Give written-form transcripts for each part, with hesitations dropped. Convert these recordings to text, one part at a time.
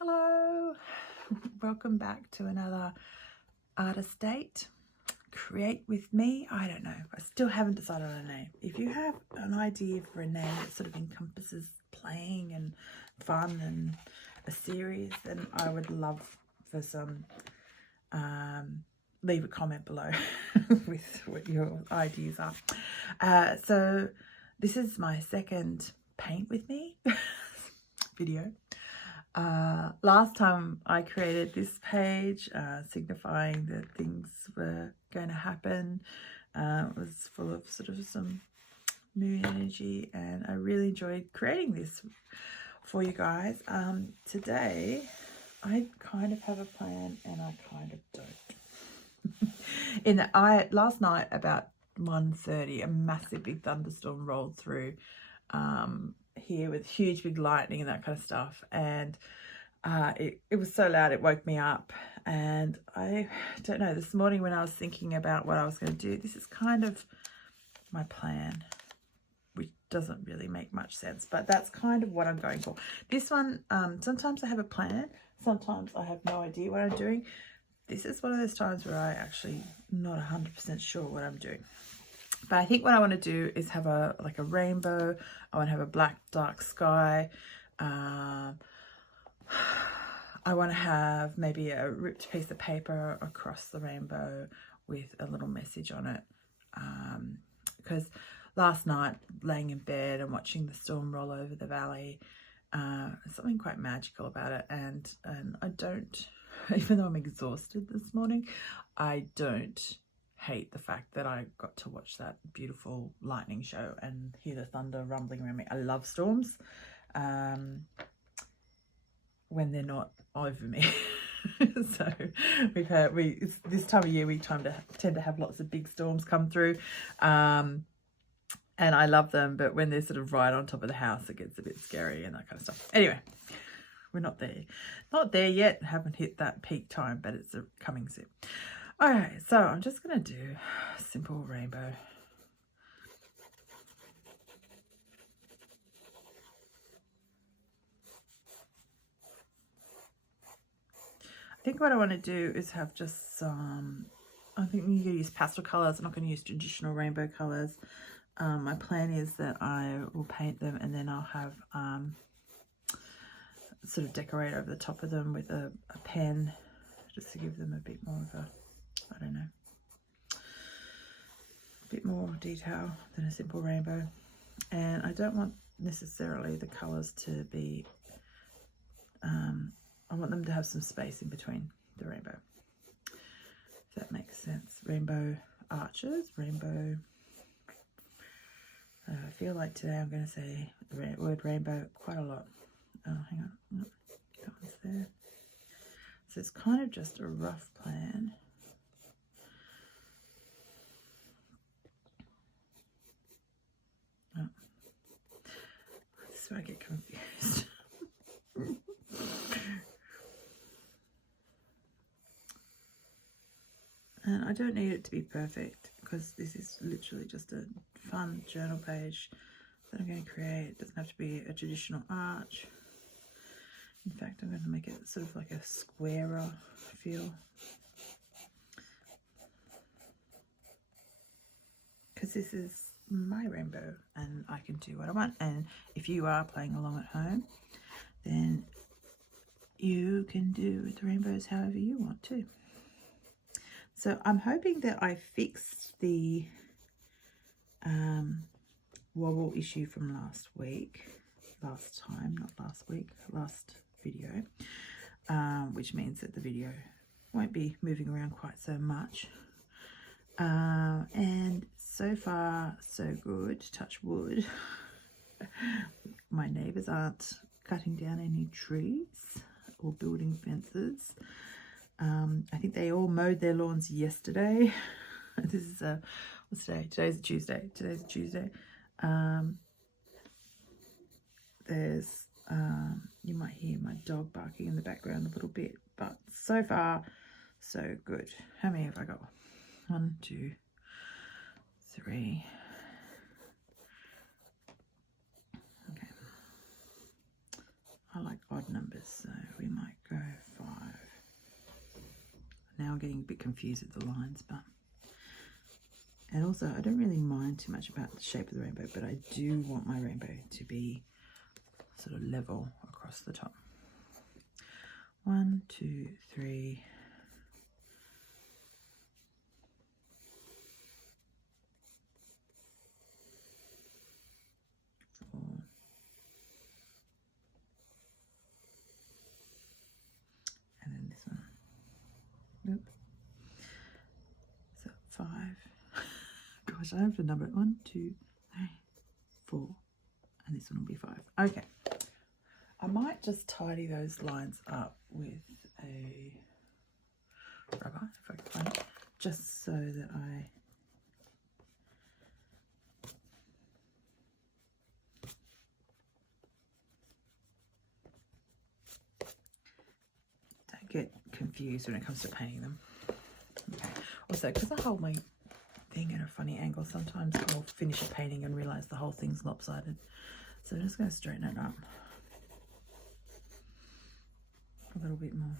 Hello, welcome back to another artist date. Create with me. I don't know. I still haven't decided on a name. If you have an idea for a name that sort of encompasses playing and fun and a series, then I would love for some. Leave a comment below with what your ideas are. So this is my second paint with me video. Last time I created this page signifying that things were going to happen. It was full of sort of some moon energy, and I really enjoyed creating this for you guys. Today I kind of have a plan and I kind of don't. Last night about 1:30, a massive big thunderstorm rolled through here with huge big lightning and that kind of stuff, and it was so loud it woke me up. And I don't know, this morning when I was thinking about what I was going to do, this is kind of my plan, which doesn't really make much sense, but that's kind of what I'm going for. This one, sometimes I have a plan, sometimes I have no idea what I'm doing. This is one of those times where I actually not 100% sure what I'm doing. But I think what I want to do is have a rainbow. I want to have a black dark sky. I want to have maybe a ripped piece of paper across the rainbow with a little message on it. Because last night, laying in bed and watching the storm roll over the valley, something quite magical about it. And I don't, even though I'm exhausted this morning, I don't hate the fact that I got to watch that beautiful lightning show and hear the thunder rumbling around me. I love storms when they're not over me. So it's this time of year we tend to have lots of big storms come through, and I love them, but when they're sort of right on top of the house, it gets a bit scary and that kind of stuff. Anyway, we're not there yet. Haven't hit that peak time, but it's coming soon. Okay, so I'm just going to do a simple rainbow. I think what I want to do is have just some, I think you can use pastel colours. I'm not going to use traditional rainbow colours. My plan is that I will paint them and then I'll have sort of decorate over the top of them with a pen, just to give them a bit more of a, I don't know, a bit more detail than a simple rainbow. And I don't want necessarily the colours to be, I want them to have some space in between the rainbow, if that makes sense. Rainbow arches, rainbow, I feel like today I'm going to say the word rainbow quite a lot. Oh, hang on, no, that one's there. So it's kind of just a rough plan. Oh. This is where I get confused. And I don't need it to be perfect, because this is literally just a fun journal page that I'm going to create. It doesn't have to be a traditional arch. In fact, I'm going to make it sort of like a squarer feel, because this is my rainbow and I can do what I want. And if you are playing along at home, then you can do the rainbows however you want to. So I'm hoping that I fixed the wobble issue from last video, which means that the video won't be moving around quite so much. And so far so good, touch wood. My neighbours aren't cutting down any trees or building fences. I think they all mowed their lawns yesterday. This is what's today? Today's a Tuesday. There's you might hear my dog barking in the background a little bit, but so far so good. How many have I got? 1, 2, 3. Okay. I like odd numbers, so we might go 5. Now I'm getting a bit confused with the lines, but... And also, I don't really mind too much about the shape of the rainbow, but I do want my rainbow to be sort of level across the top. 1, 2, 3... 4... and then this one. Nope. So 5. Gosh, I have to number it. 1, 2, 3, 4, and this one will be 5. Okay. I might just tidy those lines up with a rubber, if I can find it, just so that I don't get confused when it comes to painting them. Okay. Also, because I hold my thing at a funny angle, sometimes I'll finish a painting and realise the whole thing's lopsided. So I'm just going to straighten it up a little bit more.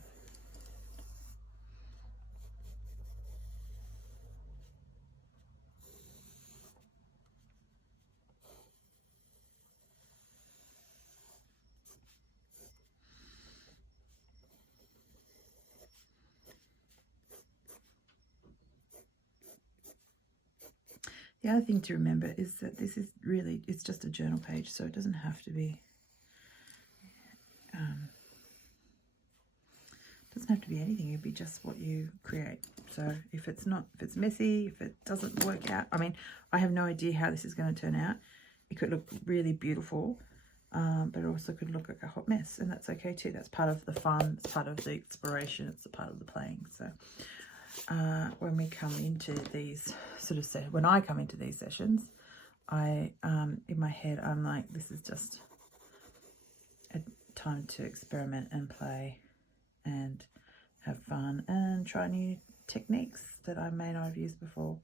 The other thing to remember is that this is really, it's just a journal page, so it doesn't have to be anything. It'd be just what you create. So if it's messy, if it doesn't work out, I mean, I have no idea how this is going to turn out. It could look really beautiful, but it also could look like a hot mess, and that's okay too. That's part of the fun, it's part of the exploration, it's a part of the playing. So when we come into these sort of when I come into these sessions, I in my head I'm like, this is just a time to experiment and play and have fun and try new techniques that I may not have used before,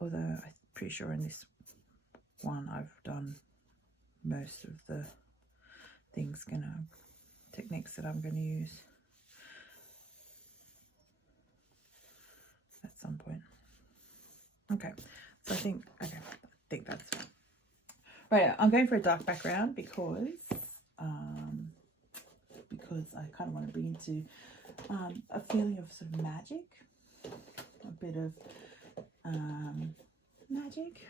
although I'm pretty sure in this one I've done most of the techniques that I'm going to use at some point. Okay, so I think that's fine. Right, I'm going for a dark background because I kind of want to bring into a feeling of sort of magic, a bit of magic.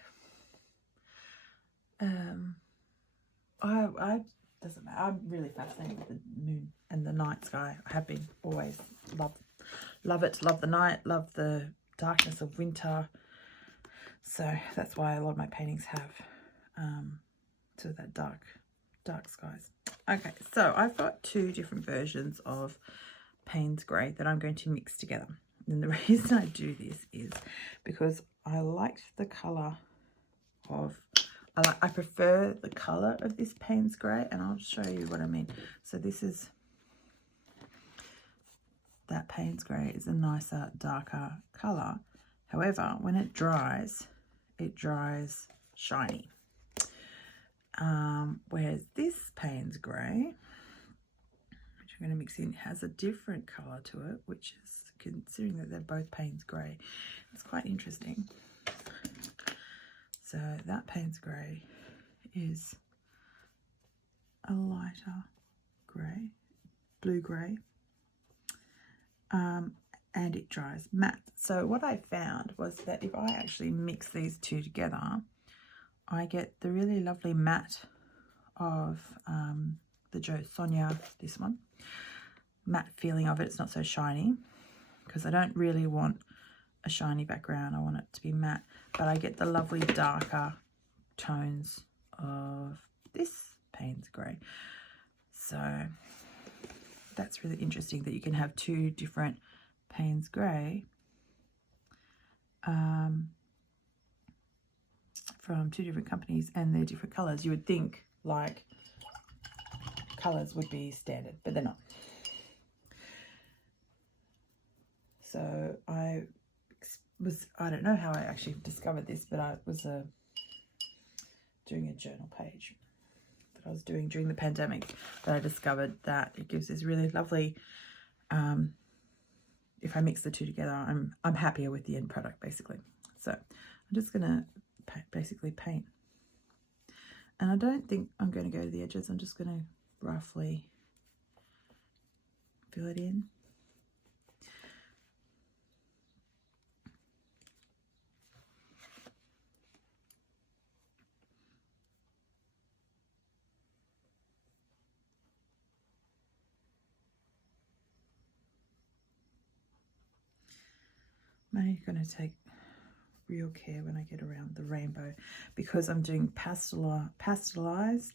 I doesn't matter. I'm really fascinated with the moon and the night sky. I have been always. Love it. Love the night. Love the darkness of winter. So that's why a lot of my paintings have sort of that dark skies. Okay, so I've got 2 different versions of Payne's Grey that I'm going to mix together. And the reason I do this is because I liked the colour of, I prefer the colour of this Payne's Grey, and I'll show you what I mean. So this is, that Payne's Grey is a nicer, darker colour. However, when it dries shiny. Whereas this Payne's Grey, which I'm going to mix in, has a different colour to it, which is, considering that they're both Payne's Grey, it's quite interesting. So that Payne's Grey is a lighter grey, blue grey, and it dries matte. So what I found was that if I actually mix these 2 together, I get the really lovely matte of the Jo Sonia, this one. Matte feeling of it. It's not so shiny because I don't really want a shiny background. I want it to be matte, but I get the lovely darker tones of this Payne's Grey. So that's really interesting that you can have 2 different Payne's Grey from 2 different companies, and they're different colours. You would think like colours would be standard, but they're not. So I don't know how I actually discovered this, but I was doing a journal page that I was doing during the pandemic, that I discovered that it gives this really lovely, if I mix the two together, I'm happier with the end product, basically. So I'm just going to basically paint. And I don't think I'm going to go to the edges. I'm just going to roughly fill it in. I'm going to take real care when I get around the rainbow, because I'm doing pastelized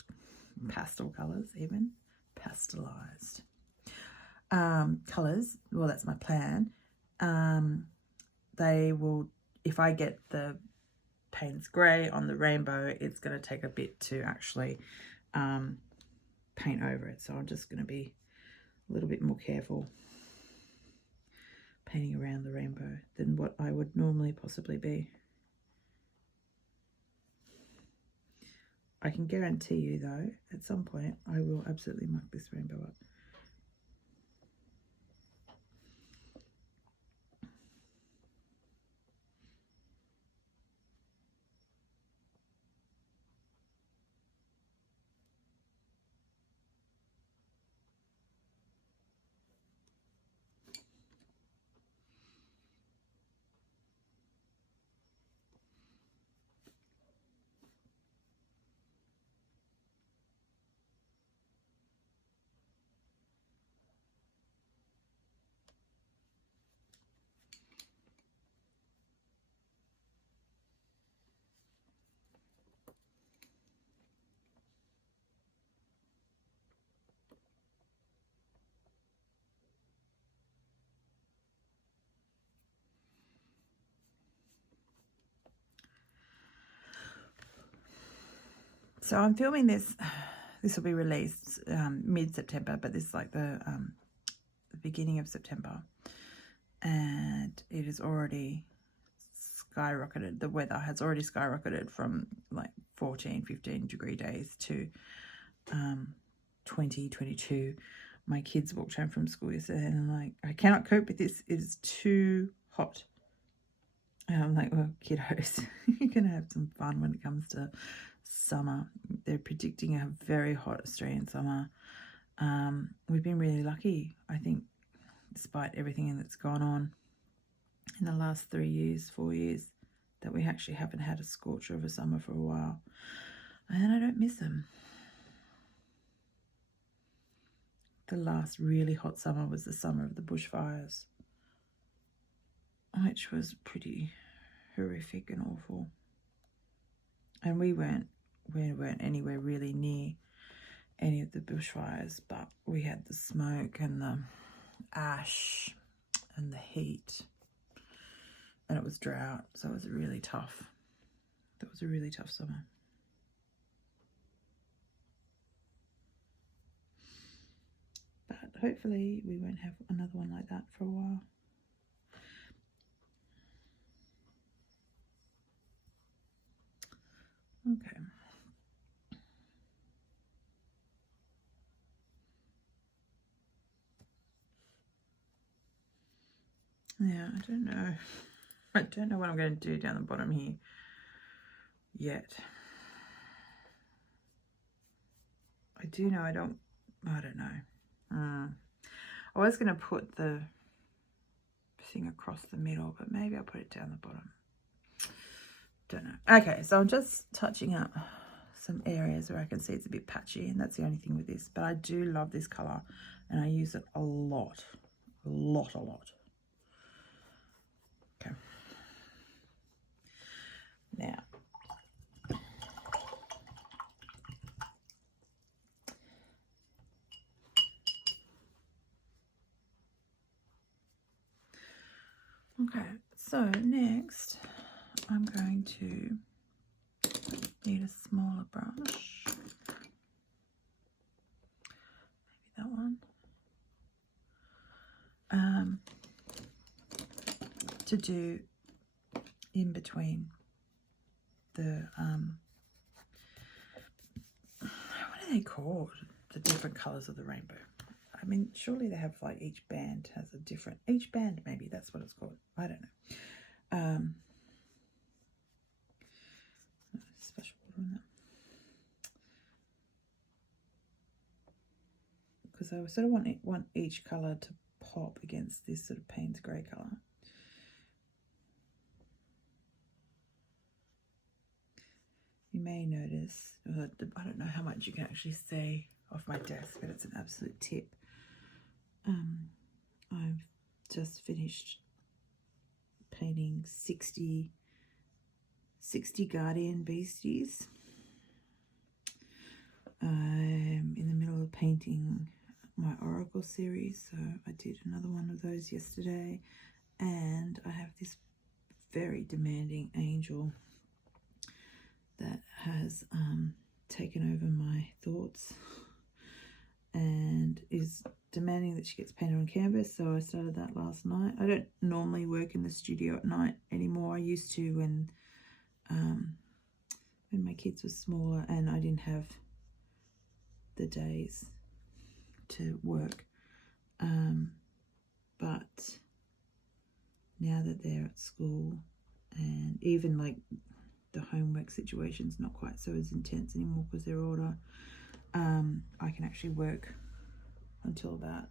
pastel colors, even pastelized colors. Well, that's my plan. They will, if I get the Payne's grey on the rainbow, it's going to take a bit to actually paint over it. So I'm just going to be a little bit more careful painting around the rainbow than what I would normally possibly be. I can guarantee you though, at some point I will absolutely muck this rainbow up. So I'm filming this. This will be released mid-September, but this is like the beginning of September, and it is already skyrocketed. The weather has already skyrocketed from like 14-15 degree days to 20-22. My kids walked home from school yesterday and I'm like, I cannot cope with this. It is too hot. And I'm like, well, kiddos, you're going to have some fun when it comes to summer. They're predicting a very hot Australian summer. We've been really lucky, I think, despite everything that's gone on in the last 3 years, 4 years, that we actually haven't had a scorcher of a summer for a while. And I don't miss them. The last really hot summer was the summer of the bushfires, which was pretty horrific and awful. And we weren't anywhere really near any of the bushfires, but we had the smoke and the ash and the heat, and it was drought, so it was really tough. That was a really tough summer. But hopefully we won't have another one like that for a while. Okay. Yeah, I don't know. I don't know what I'm going to do down the bottom here yet. I do know I don't know. I was going to put the thing across the middle, but maybe I'll put it down the bottom. Don't know. Okay, so I'm just touching up some areas where I can see it's a bit patchy, and that's the only thing with this. But I do love this colour, and I use it a lot. A lot. Okay. Now, okay, so next I'm going to need a smaller brush, maybe that one, to do in between the what are they called? The different colours of the rainbow. I mean, surely they have like each band has a different, each band maybe, that's what it's called. I don't know. Splash water on that. Because I sort of want each colour to pop against this sort of Payne's grey colour. You may notice, I don't know how much you can actually see off my desk, but it's an absolute tip. I've just finished painting 60 Guardian Beasties. I'm in the middle of painting my Oracle series, so I did another one of those yesterday, and I have this very demanding angel that has taken over my thoughts and is demanding that she gets painted on canvas, so I started that last night. I don't normally work in the studio at night anymore. I used to when my kids were smaller and I didn't have the days to work, but now that they're at school, and even like the homework situation's not quite so as intense anymore because they're older, I can actually work until about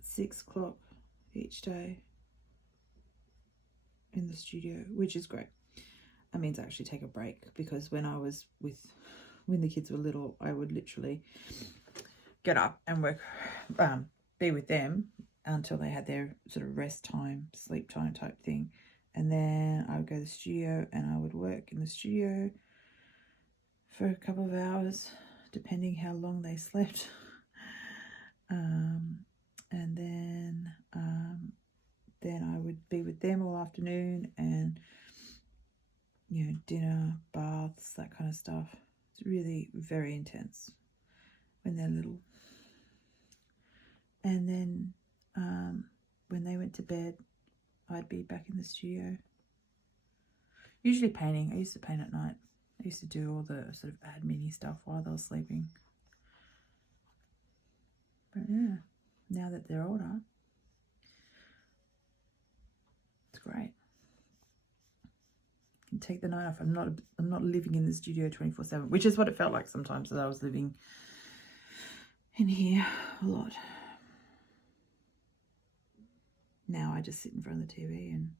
6 o'clock each day in the studio, which is great. That means I actually take a break, because when the kids were little, I would literally get up and work, be with them until they had their sort of rest time, sleep time type thing. And then I would go to the studio and I would work in the studio for a couple of hours, depending how long they slept. And then I would be with them all afternoon, and you know, dinner, baths, that kind of stuff. It's really very intense when they're little. And then when they went to bed, I'd be back in the studio. Usually painting. I used to paint at night. I used to do all the sort of admin-y stuff while they were sleeping. But yeah, now that they're older, it's great. I can take the night off. I'm not living in the studio 24/7, which is what it felt like sometimes, that I was living in here a lot. Now I just sit in front of the TV and,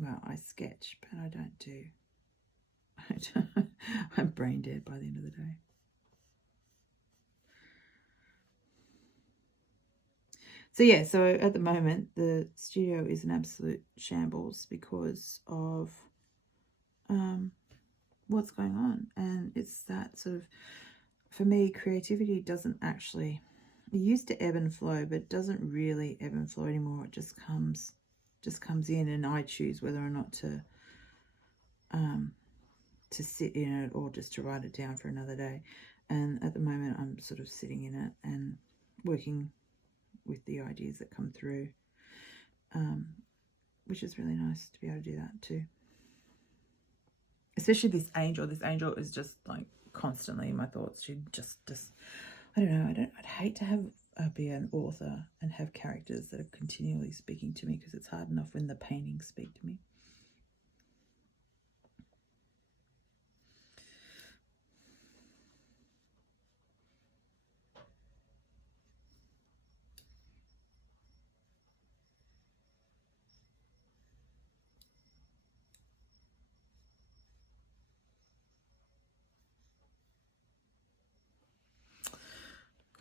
well, I sketch, but I don't do. I'm brain dead by the end of the day. So yeah, so at the moment the studio is an absolute shambles because of what's going on, and it's that sort of, for me, creativity doesn't actually, it used to ebb and flow, but it doesn't really ebb and flow anymore. It just comes in, and I choose whether or not to sit in it or just to write it down for another day. And at the moment I'm sort of sitting in it and working with the ideas that come through, which is really nice to be able to do that too. Especially this angel. This angel is just like constantly in my thoughts. She just I don't know. I'd hate to be an author and have characters that are continually speaking to me, because it's hard enough when the paintings speak to me.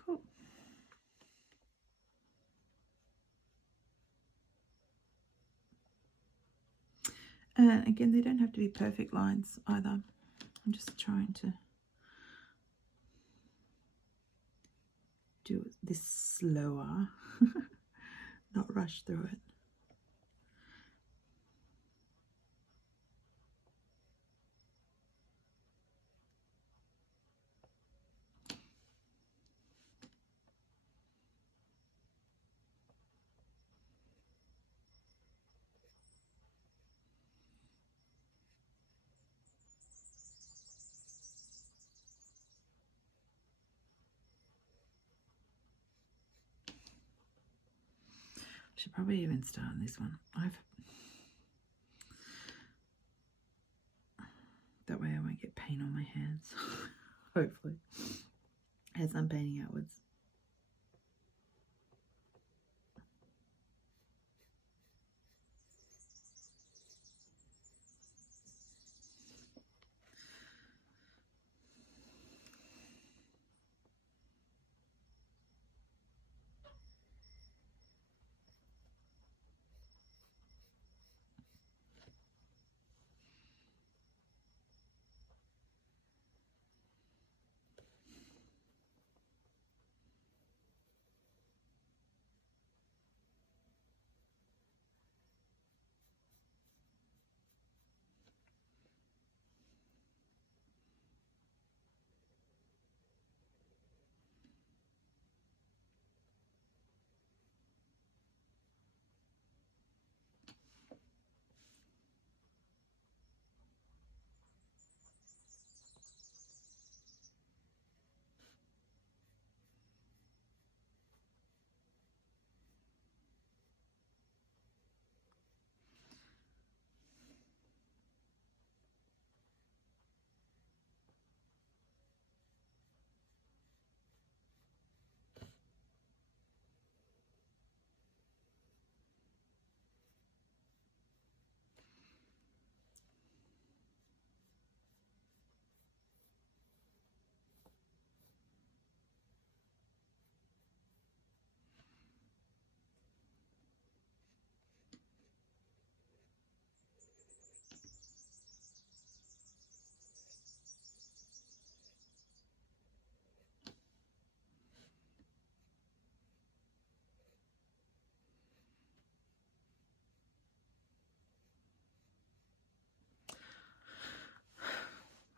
Cool. And again, they don't have to be perfect lines either. I'm just trying to do this slower, not rush through it. Should probably even start on this one. That way I won't get paint on my hands. Hopefully. As I'm painting outwards.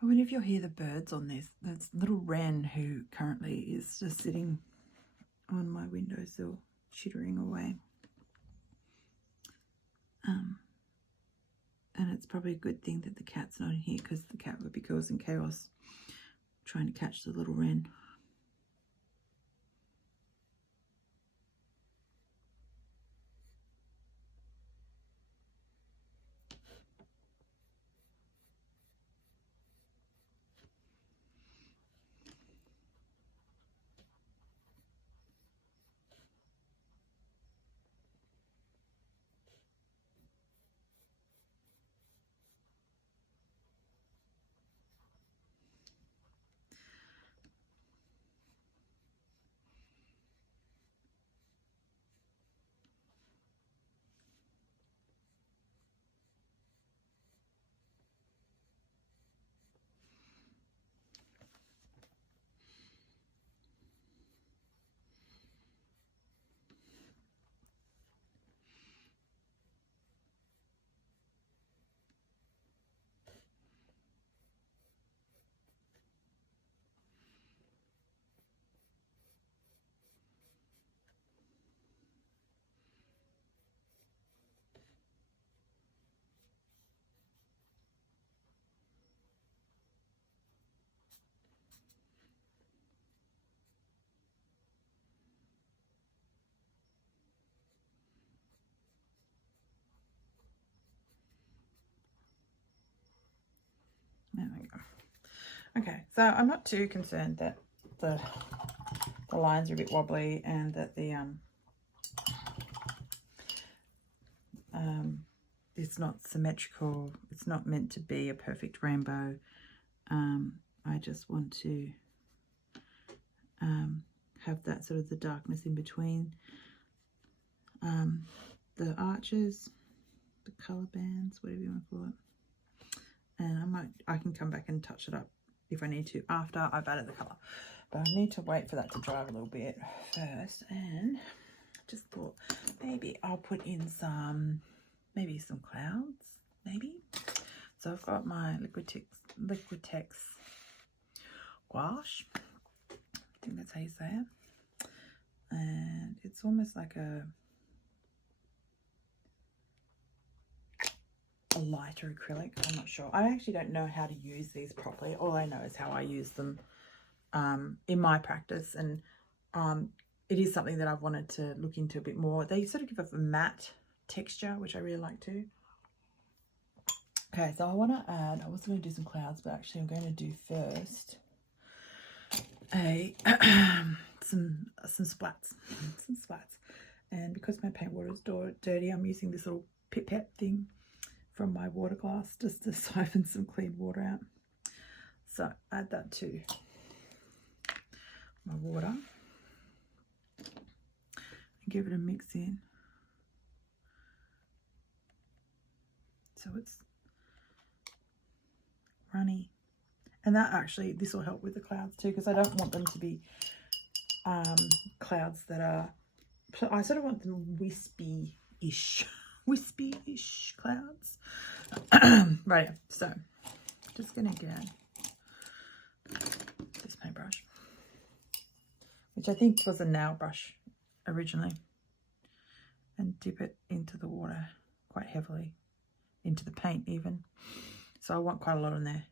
I wonder if you'll hear the birds on this. That's little Wren, who currently is just sitting on my windowsill, chittering away. And it's probably a good thing that the cat's not in here, because the cat would be causing chaos trying to catch the little Wren. There we go. Okay, so I'm not too concerned that the lines are a bit wobbly and that the it's not symmetrical. It's not meant to be a perfect rainbow. I just want to have that sort of the darkness in between the arches, the colour bands, whatever you want to call it. And I can come back and touch it up if I need to after I've added the colour. But I need to wait for that to dry a little bit first. And just thought maybe I'll put in maybe some clouds, maybe. So I've got my Liquitex gouache. I think that's how you say it. And it's almost like a lighter acrylic. I'm not sure. I actually don't know how to use these properly. All I know is how I use them in my practice. And it is something that I've wanted to look into a bit more. They sort of give off a matte texture, which I really like too. Okay, so I want to add, I was going to do some clouds, but actually I'm going to do first some splats. Some splats. And because my paint water is dirty, I'm using this little pipette thing from my water glass just to siphon some clean water out. So add that to my water and give it a mix in. So it's runny. And that actually, this will help with the clouds too, because I don't want them to be clouds that are, I sort of want them wispy-ish clouds. Right, so just gonna get this paintbrush, which I think was a nail brush originally, and dip it into the water quite heavily, into the paint even. So I want quite a lot in there.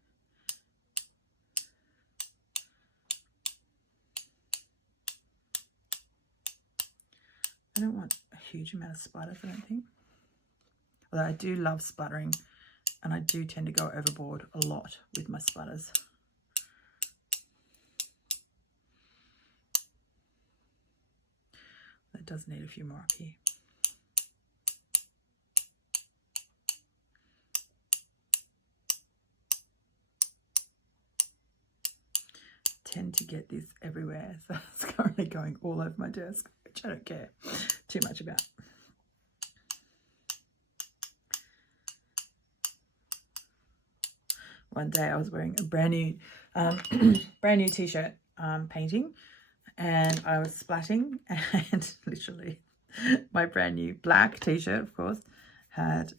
I don't want a huge amount of splatters, I don't think. Although I do love splattering, and I do tend to go overboard a lot with my splatters. That does need a few more up here. Tend to get this everywhere, so it's currently going all over my desk, which I don't care too much about. One day I was wearing a brand new t-shirt painting, and I was splatting, and literally my brand new black t-shirt, of course, had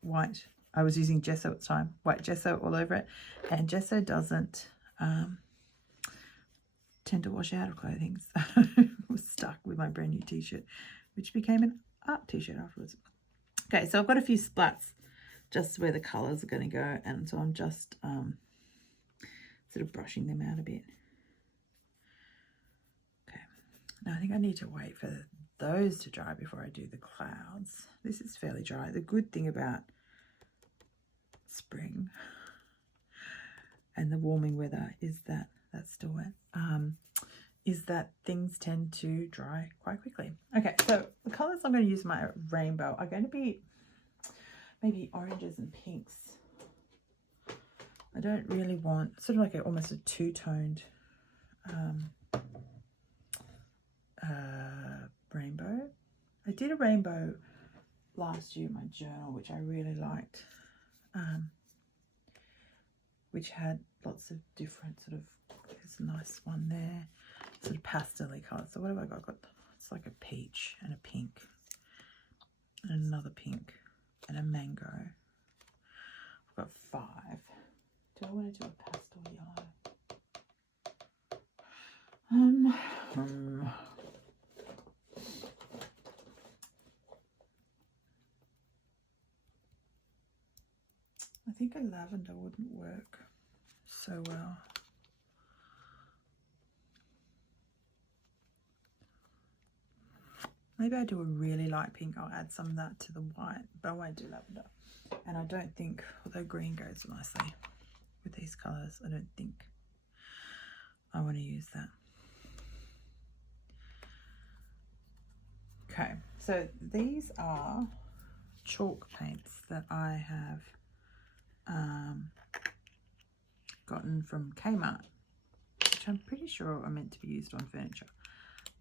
white, I was using gesso at the time, white gesso all over it, and gesso doesn't tend to wash out of clothing, so I was stuck with my brand new t-shirt, which became an art t-shirt afterwards. Okay, so I've got a few splats just where the colours are going to go, and so I'm just sort of brushing them out a bit. Okay, now I think I need to wait for those to dry before I do the clouds. This is fairly dry. The good thing about spring and the warming weather is that that's still wet, is that things tend to dry quite quickly. Okay, so the colours I'm going to use my rainbow are going to be maybe oranges and pinks. I don't really want, sort of like almost a two-toned rainbow. I did a rainbow last year in my journal, which I really liked, which had lots of different sort of, there's a nice one there, sort of pastel-y colours. So what have I got? I've got, it's like a peach and a pink and another pink and a mango. I've got 5. Do I want to do a pastel yellow? I think a lavender wouldn't work so well. Maybe I do a really light pink. I'll add some of that to the white, but I won't do lavender. And I don't think, although green goes nicely with these colours, I don't think I want to use that. Okay, so these are chalk paints that I have gotten from Kmart, which I'm pretty sure are meant to be used on furniture,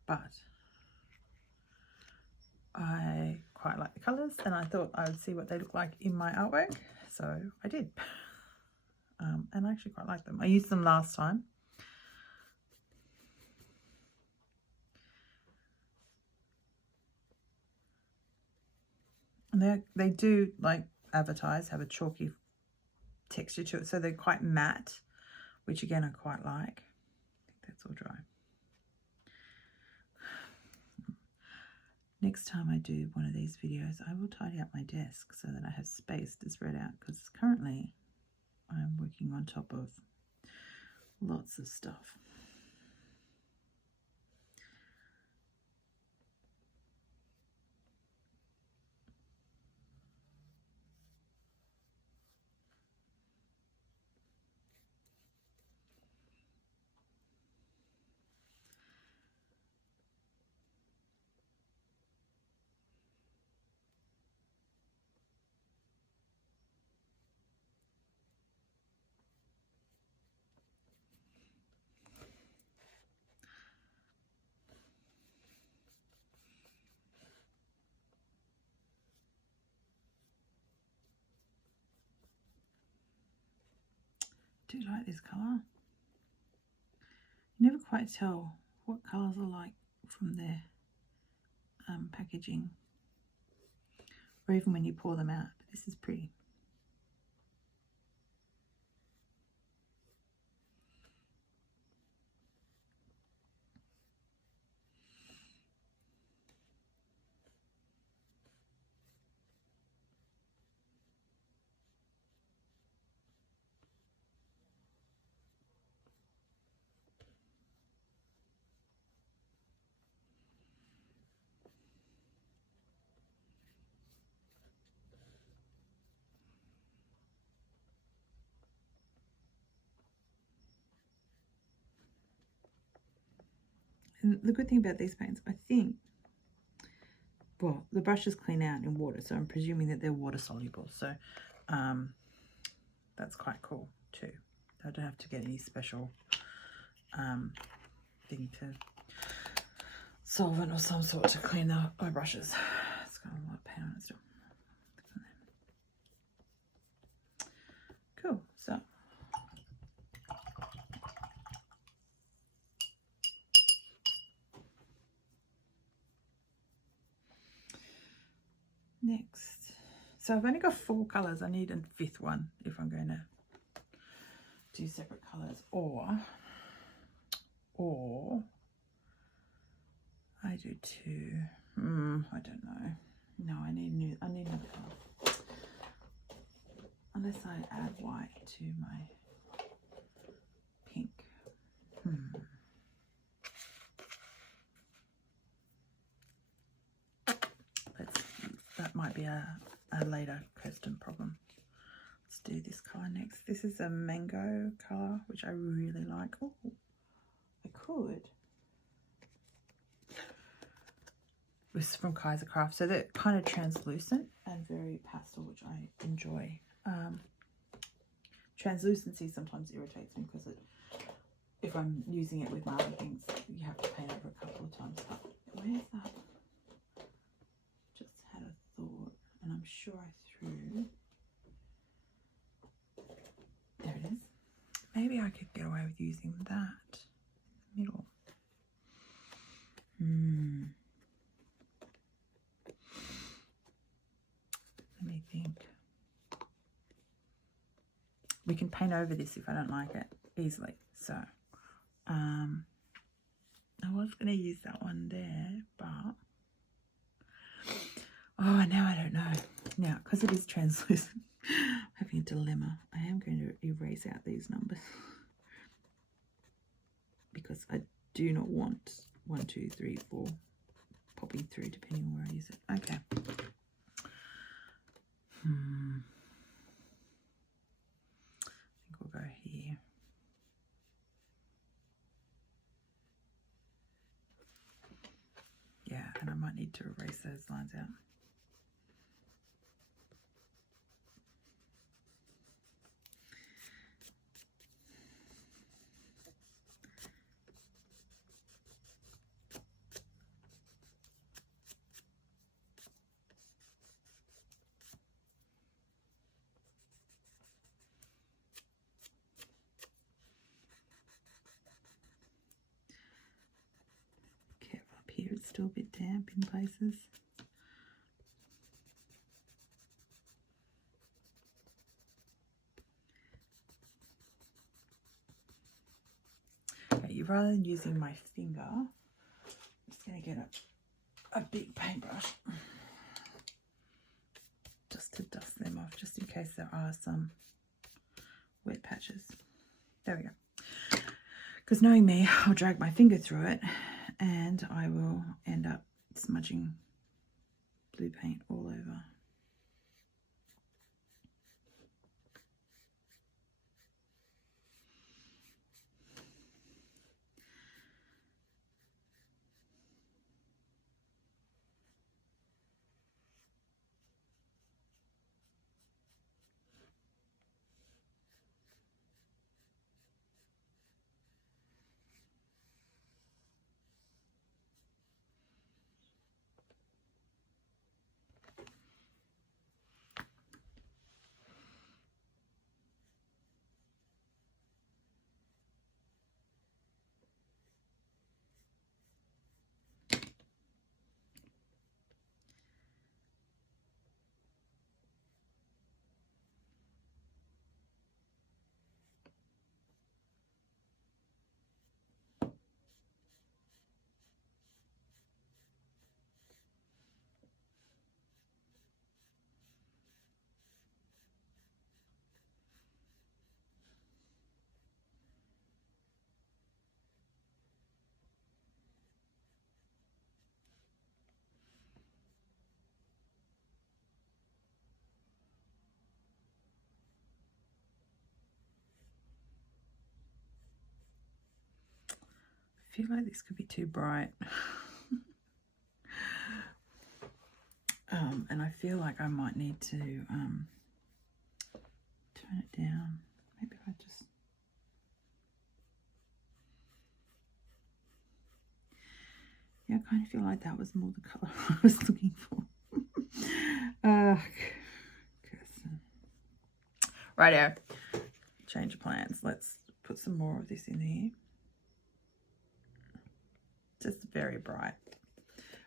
but I quite like the colours, and I thought I would see what they look like in my artwork, so I did. And I actually quite like them. I used them last time. And they do, like advertise, have a chalky texture to it, so they're quite matte, which again I quite like. I think that's all dry. Next time I do one of these videos, I will tidy up my desk so that I have space to spread out, because currently I'm working on top of lots of stuff. do like this colour. You never quite tell what colours are like from their packaging, or even when you pour them out. But this is pretty. And the good thing about these paints, I think, well, the brushes clean out in water, so I'm presuming that they're water soluble. So that's quite cool too. I don't have to get any special thing to solvent or some sort to clean my brushes. It's got a lot of paint on it still. Cool. So next, so I've only got 4 colours. I need a 5th one if I'm going to do separate colours, or I do 2. I don't know. No, I need another colour. Unless I add white to my pink. That might be a later question problem. Let's do this colour next. This is a mango colour, which I really like. Oh, I could. This is from Kaiser Craft. So they're kind of translucent and very pastel, which I enjoy. Translucency sometimes irritates me because if I'm using it with my other things, you have to paint over a couple of times. But where's that? Just had a thought, and I'm sure I threw. There it is. Maybe I could get away with using that in the middle. Let me think. We can paint over this if I don't like it easily. So I was going to use that one there, but now I don't know. Now, because it is translucent, I'm having a dilemma. I am going to erase out these numbers because I do not want 1, 2, 3, 4 popping through depending on where I use it. Okay. I think we'll go here. Yeah, and I might need to erase those lines out. Here it's still a bit damp in places. Okay, rather than using my finger, I'm just going to get a big paintbrush just to dust them off, just in case there are some wet patches. There we go. Because knowing me, I'll drag my finger through it and I will end up smudging blue paint all over. feel like this could be too bright. And I feel like I might need to turn it down. Maybe if I just... Yeah, I kind of feel like that was more the colour I was looking for. Righto. Change of plans. Let's put some more of this in here. Just very bright.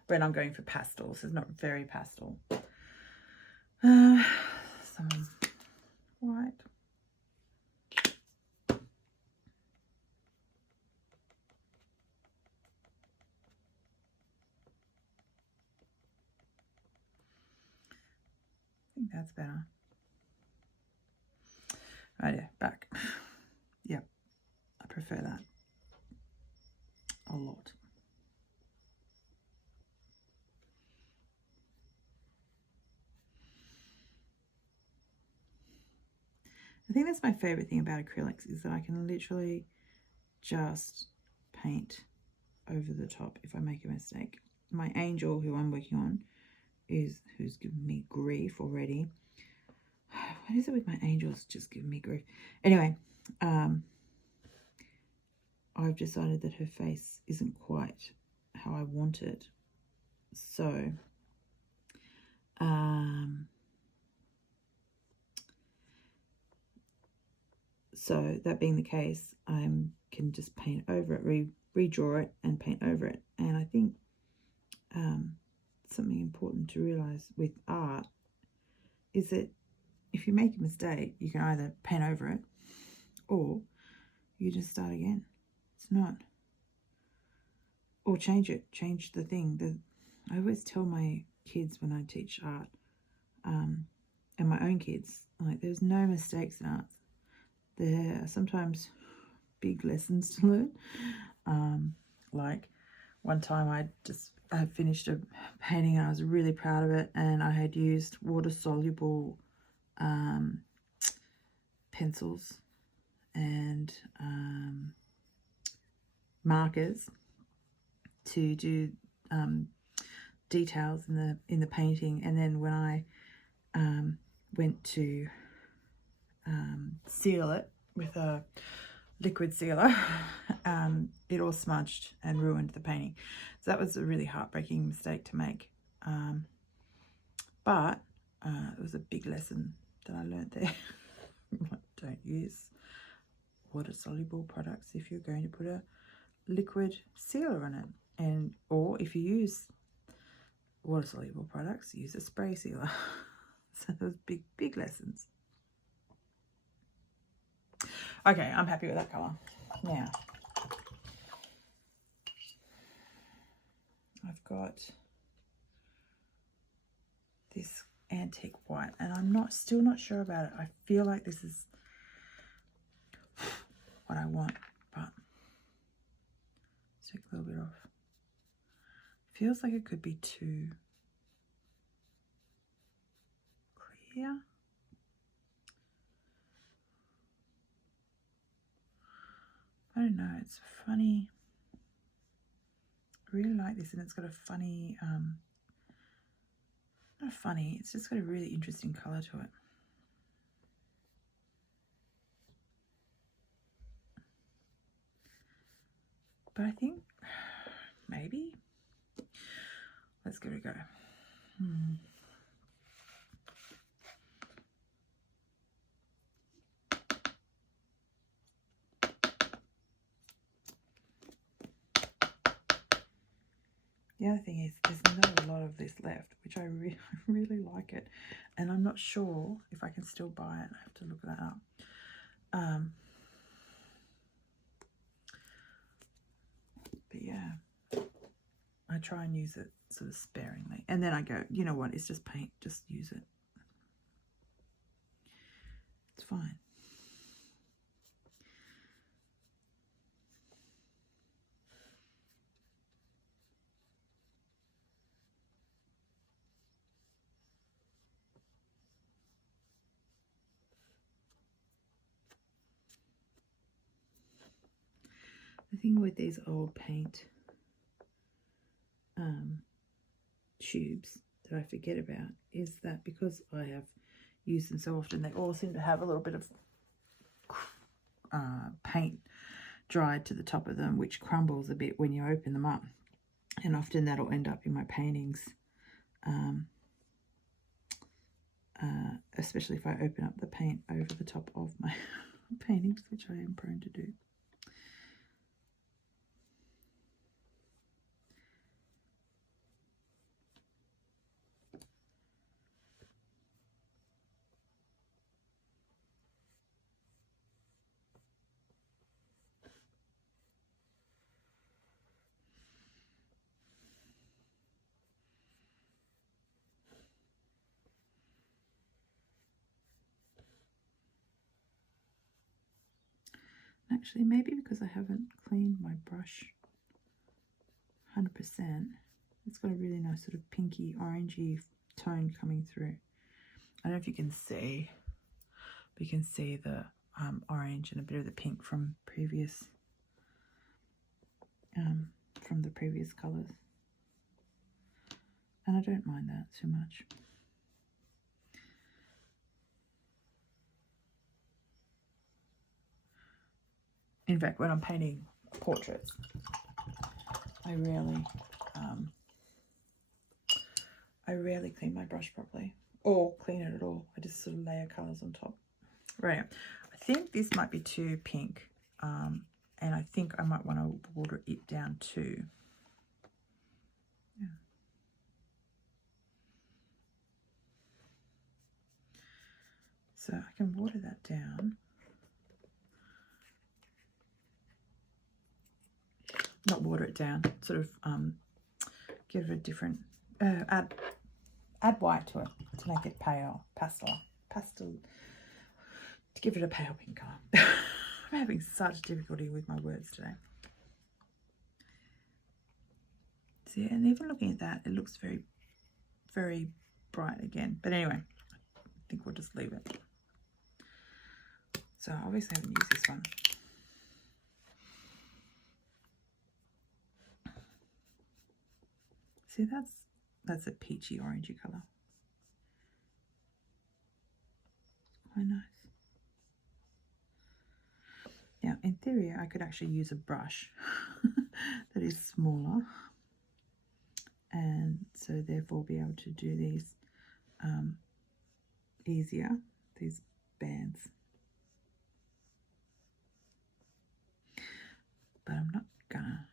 When I'm going for pastels, it's not very pastel. Some white. I think that's better. Right, yeah, back. Yep, I prefer that a lot. I think that's my favorite thing about acrylics, is that I can literally just paint over the top if I make a mistake. My angel, who I'm working on, who's given me grief already. What is it with my angels just giving me grief? Anyway, I've decided that her face isn't quite how I want it. So, so that being the case, I can just paint over it, redraw it and paint over it. And I think something important to realize with art is that if you make a mistake, you can either paint over it or you just start again. It's not, or change it, change the thing. I always tell my kids when I teach art, and my own kids, like, there's no mistakes in art. There are sometimes big lessons to learn. Like one time I had finished a painting and I was really proud of it, and I had used water-soluble pencils and markers to do details in the painting. And then when I went to seal it with a liquid sealer, it all smudged and ruined the painting. So that was a really heartbreaking mistake to make. But it was a big lesson that I learned there. Don't use water-soluble products if you're going to put a liquid sealer on it. Or if you use water-soluble products, use a spray sealer. So those big lessons. Okay, I'm happy with that colour. Now, I've got this antique white, and I'm still not sure about it. I feel like this is what I want, but let's take a little bit off. Feels like it could be too clear. I don't know, it's funny. I really like this, and it's got a funny, not funny, it's just got a really interesting colour to it. But I think maybe, let's give it a go. The other thing is there's not a lot of this left, which I really like it. And I'm not sure if I can still buy it. I have to look that up. But yeah, I try and use it sort of sparingly. And then I go, you know what, it's just paint, just use it. It's fine. The thing with these old paint tubes that I forget about is that because I have used them so often, they all seem to have a little bit of paint dried to the top of them, which crumbles a bit when you open them up, and often that'll end up in my paintings, especially if I open up the paint over the top of my paintings, which I am prone to do. Actually, maybe because I haven't cleaned my brush 100%, it's got a really nice sort of pinky orangey tone coming through. I don't know if you can see, but you can see the orange and a bit of the pink from previous from the previous colours, and I don't mind that too much. In fact, when I'm painting portraits, I rarely clean my brush properly, or clean it at all. I just sort of layer colours on top. Right, I think this might be too pink, and I think I might want to water it down too. Yeah. So I can water that down. Not water it down, sort of give it a different, add white to it to make it pale, pastel, to give it a pale pink colour. I'm having such difficulty with my words today. See, and even looking at that, it looks very, very bright again. But anyway, I think we'll just leave it. So obviously I haven't used this one. See, that's a peachy orangey colour. Quite nice. Now, in theory, I could actually use a brush that is smaller, and so therefore be able to do these easier, these bands. But I'm not gonna.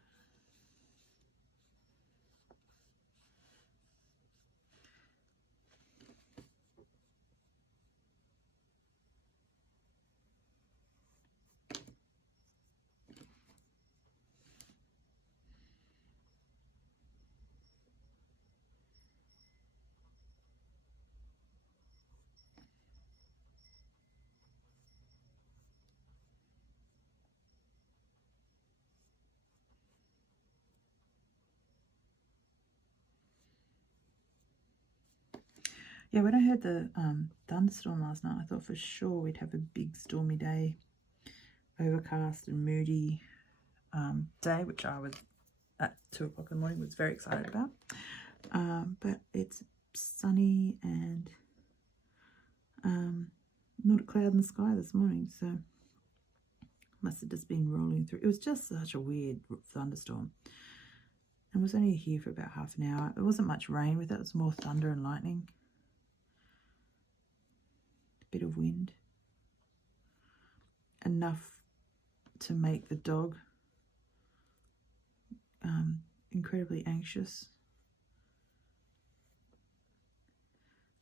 Yeah, when I heard the thunderstorm last night, I thought for sure we'd have a big stormy day, overcast and moody day, which I was at 2 o'clock in the morning was very excited about. But it's sunny and not a cloud in the sky this morning, so must have just been rolling through. It was just such a weird thunderstorm. It was only here for about half an hour. There wasn't much rain with it. It was more thunder and lightning. A bit of wind. Enough to make the dog incredibly anxious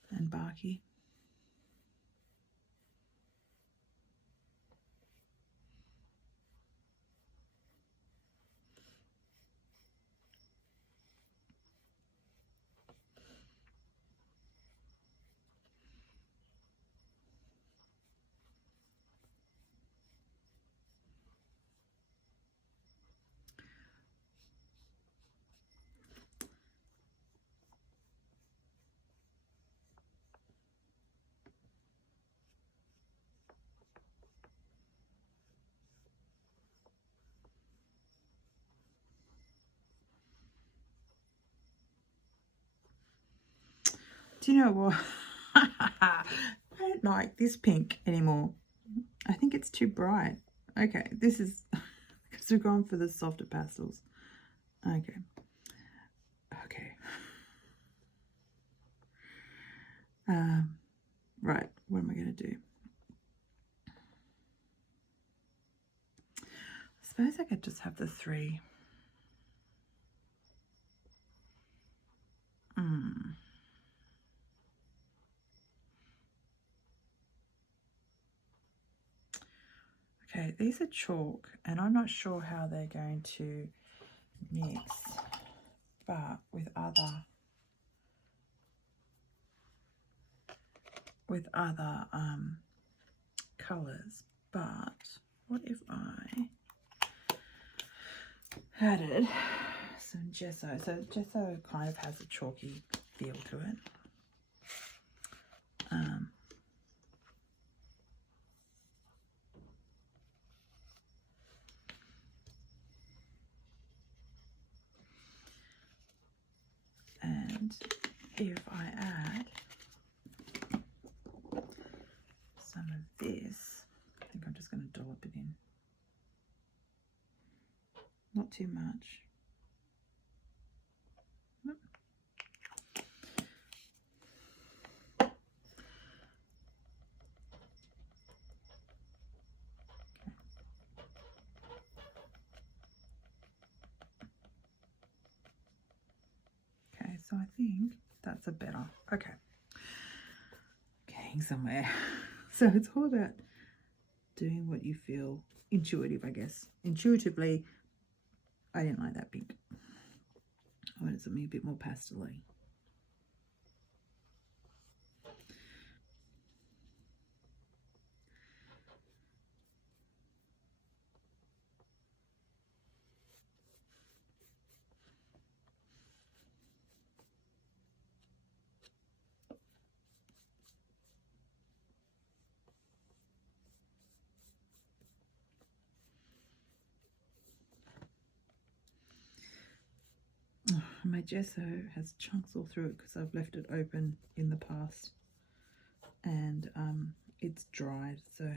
and barky. Do you know what? I don't like this pink anymore. I think it's too bright. Okay, this is because we're going for the softer pastels. Okay. Okay. Right, what am I going to do? I suppose I could just have the 3. Okay, these are chalk, and I'm not sure how they're going to mix, but with other colours. But what if I added some gesso? So gesso kind of has a chalky feel to it. And if I add some of this, I think I'm just going to dollop it in. Not too much. Nope. Okay, so I think that's a better. Okay. Getting somewhere. So it's all about doing what you feel intuitive, I guess. Intuitively, I didn't like that pink. I wanted something a bit more pastel-y. My gesso has chunks all through it because I've left it open in the past, and it's dried, so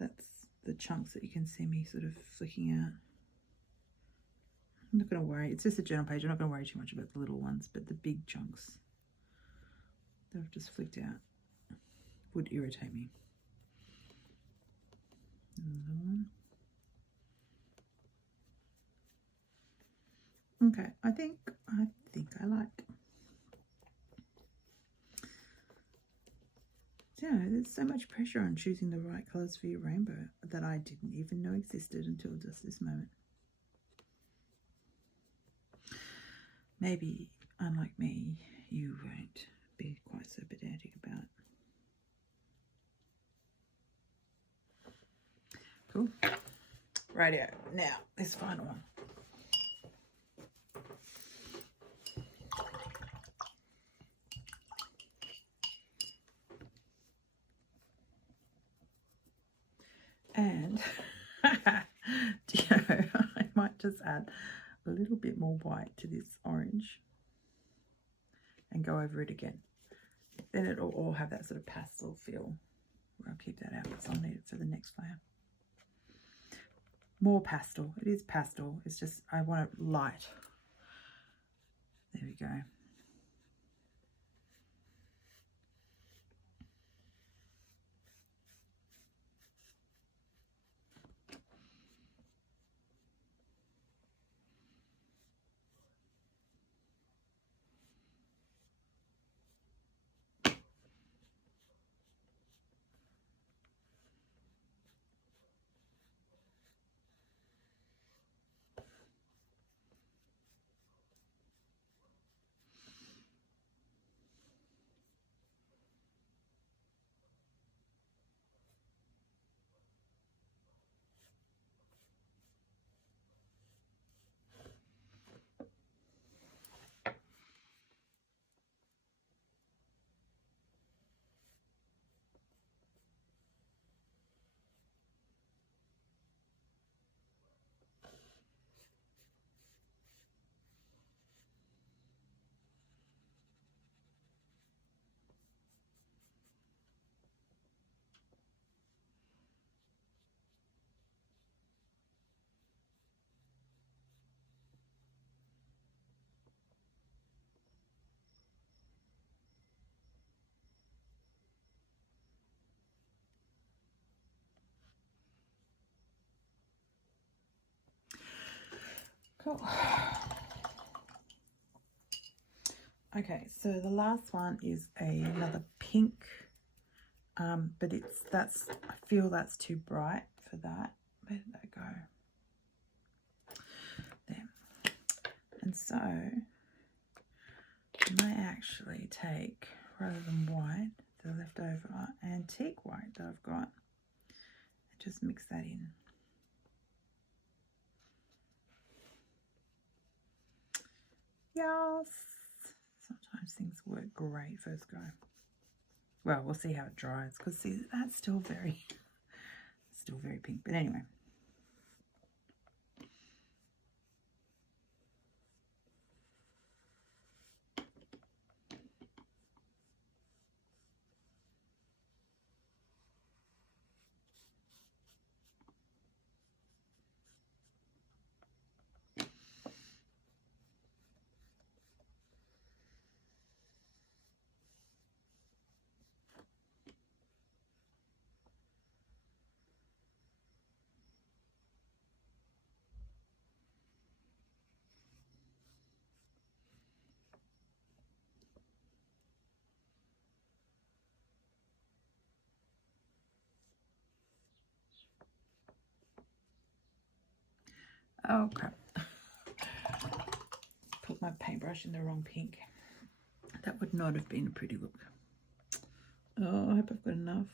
that's the chunks that you can see me sort of flicking out. I'm not going to worry, it's just a journal page, I'm not going to worry too much about the little ones, but the big chunks that I've just flicked out would irritate me. Another one. Okay, I think I like. You know, there's so much pressure on choosing the right colours for your rainbow that I didn't even know existed until just this moment. Maybe, unlike me, you won't be quite so pedantic about it. Cool. Rightio. Now, this final one. And do you know, I might just add a little bit more white to this orange and go over it again. Then it'll all have that sort of pastel feel. I'll keep that out because I'll need it for the next layer. More pastel. It is pastel. It's just I want it light. There we go. Cool. Okay, so the last one is another pink, but I feel that's too bright for that. Where did that go? There. And so I might actually take, rather than white, the leftover antique white that I've got, and just mix that in. Yes. Sometimes things work great first go. Well, we'll see how it dries, because see, that's still very pink. But anyway. Oh crap. Put my paintbrush in the wrong pink. That would not have been a pretty look. Oh, I hope I've got enough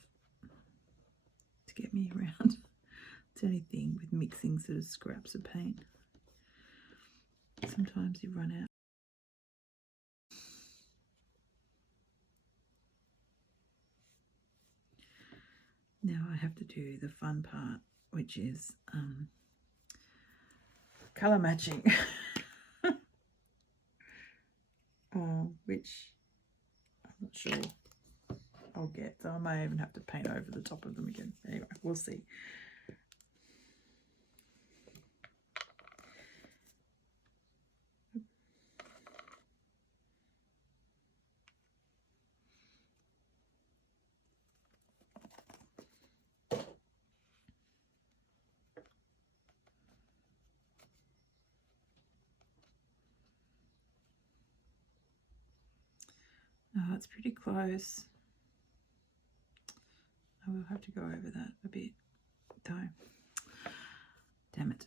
to get me around. It's anything with mixing sort of scraps of paint. Sometimes you run out. Now I have to do the fun part, which is colour matching. Which I'm not sure I'll get, so I may even have to paint over the top of them again. Anyway, we'll see. Oh, it's pretty close. I will have to go over that a bit, though. Damn it.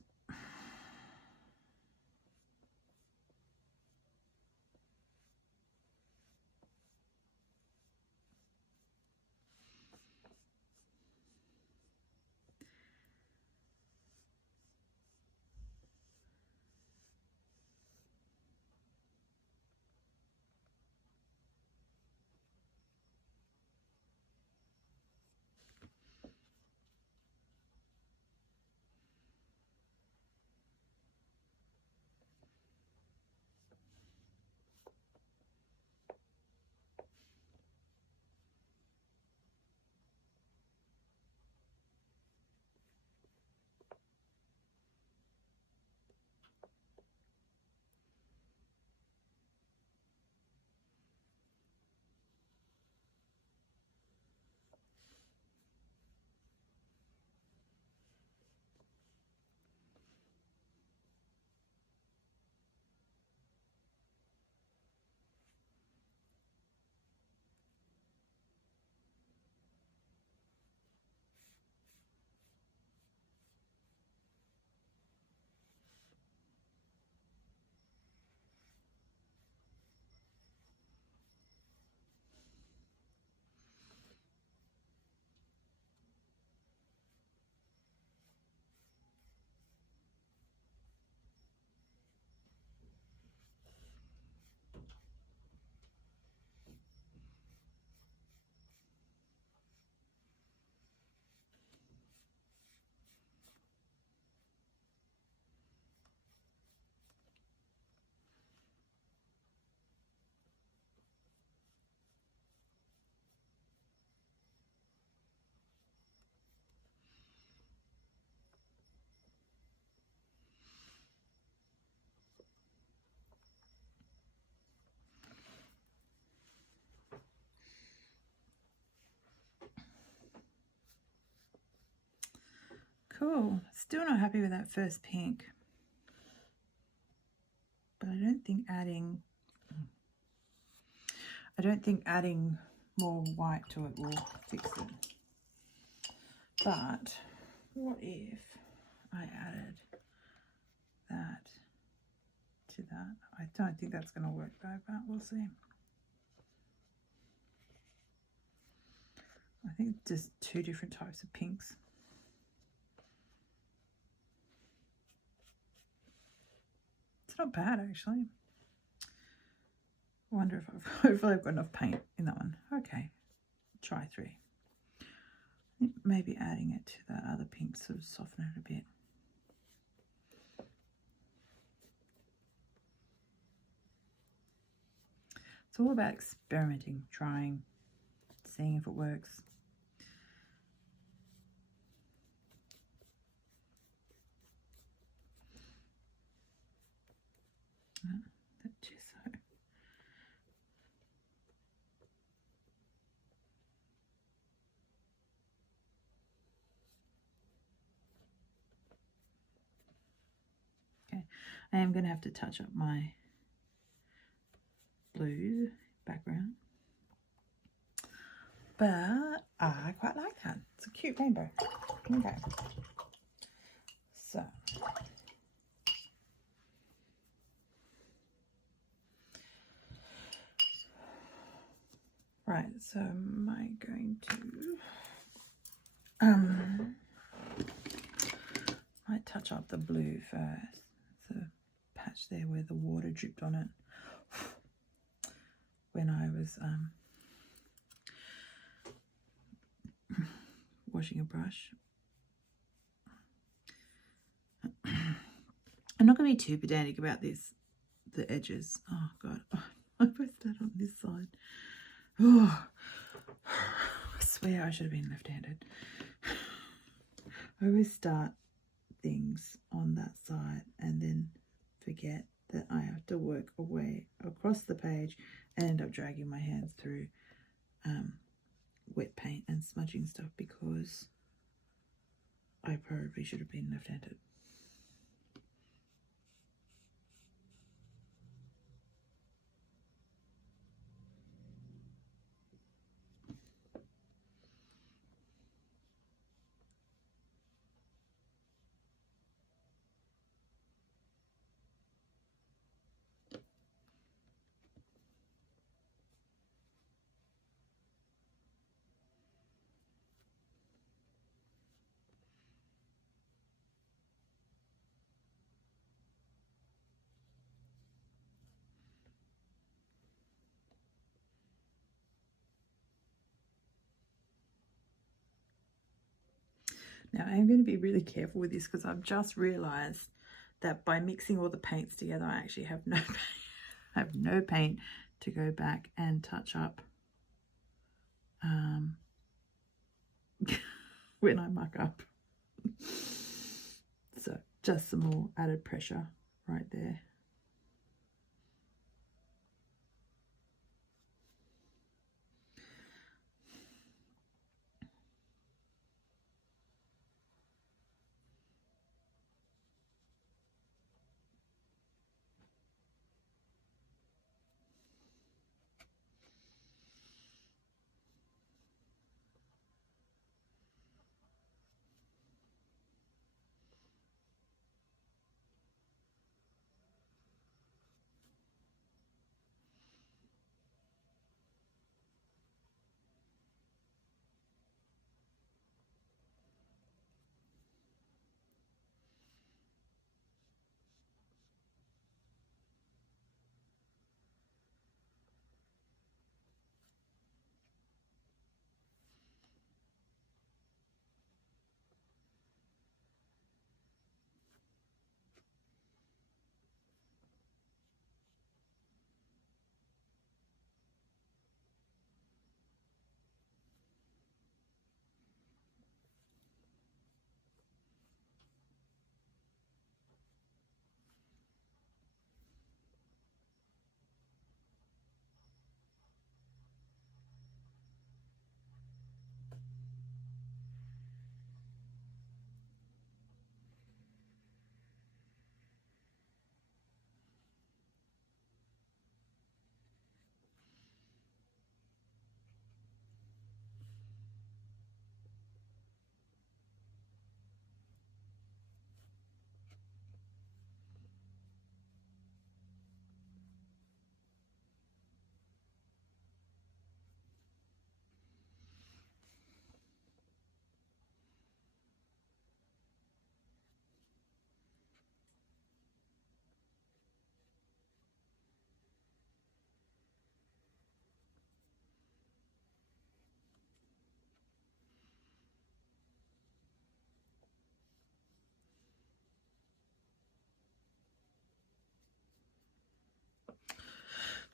Cool. Still not happy with that first pink. but I don't think adding more white to it will fix it. But what if I added that to that? I don't think that's going to work though, but we'll see. I think just two different types of pinks. It's not bad actually. I wonder if hopefully I've got enough paint in that one. Okay, try 3. I think maybe adding it to that other pink sort of soften it a bit. It's all about experimenting, trying, seeing if it works. That gesso. Okay, I am going to have to touch up my blue background, but I quite like that. It's a cute rainbow. Okay, so right, so am I going to might touch up the blue first. There's a patch there where the water dripped on it when I was washing a brush. I'm not going to be too pedantic about this, the edges. Oh God, I pressed that on this side. Oh, I swear I should have been left-handed. I always start things on that side and then forget that I have to work away across the page and end up dragging my hands through wet paint and smudging stuff because I probably should have been left-handed. Now I'm going to be really careful with this because I've just realized that by mixing all the paints together, I actually have no paint to go back and touch up when I muck up. So just some more added pressure right there.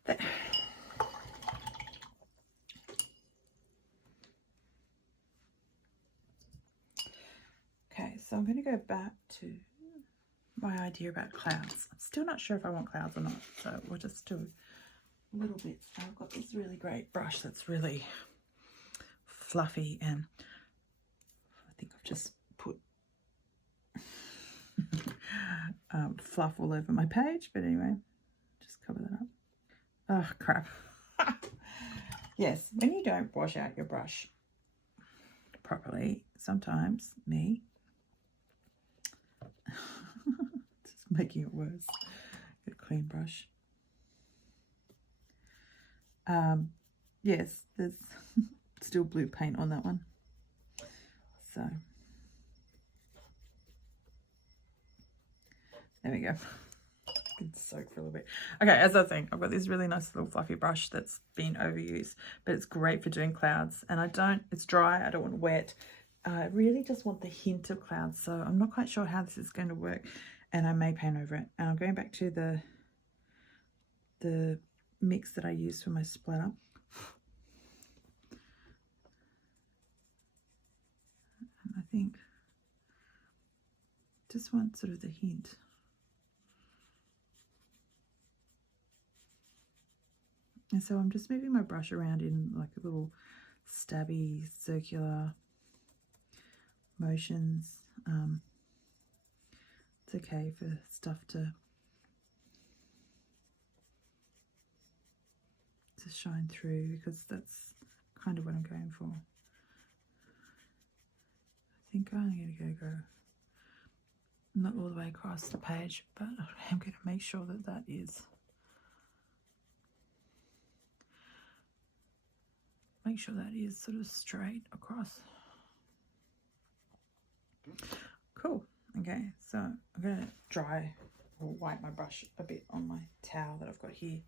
Okay, so I'm going to go back to my idea about clouds. I'm still not sure if I want clouds or not, so we'll just do little bits. I've got this really great brush that's really fluffy, and I think I've just put fluff all over my page, but anyway, just cover that up. Oh crap. Yes, when you don't wash out your brush properly, sometimes me just making it worse. Get a clean brush. Yes, there's still blue paint on that one, so there we go. It's soak for a little bit. Okay, as I was saying, I've got this really nice little fluffy brush that's been overused, but it's great for doing clouds, and it's dry, I don't want wet. I really just want the hint of clouds, so I'm not quite sure how this is going to work, and I may paint over it. And I'm going back to the mix that I used for my splatter. I think just want sort of the hint. And so I'm just moving my brush around in like a little stabby circular motions. It's okay for stuff to shine through, because that's kind of what I'm going for. I think I'm going to go not all the way across the page, but I'm going to make sure that that is. Make sure that is sort of straight across. Cool. Okay, so I'm going to dry or wipe my brush a bit on my towel that I've got here,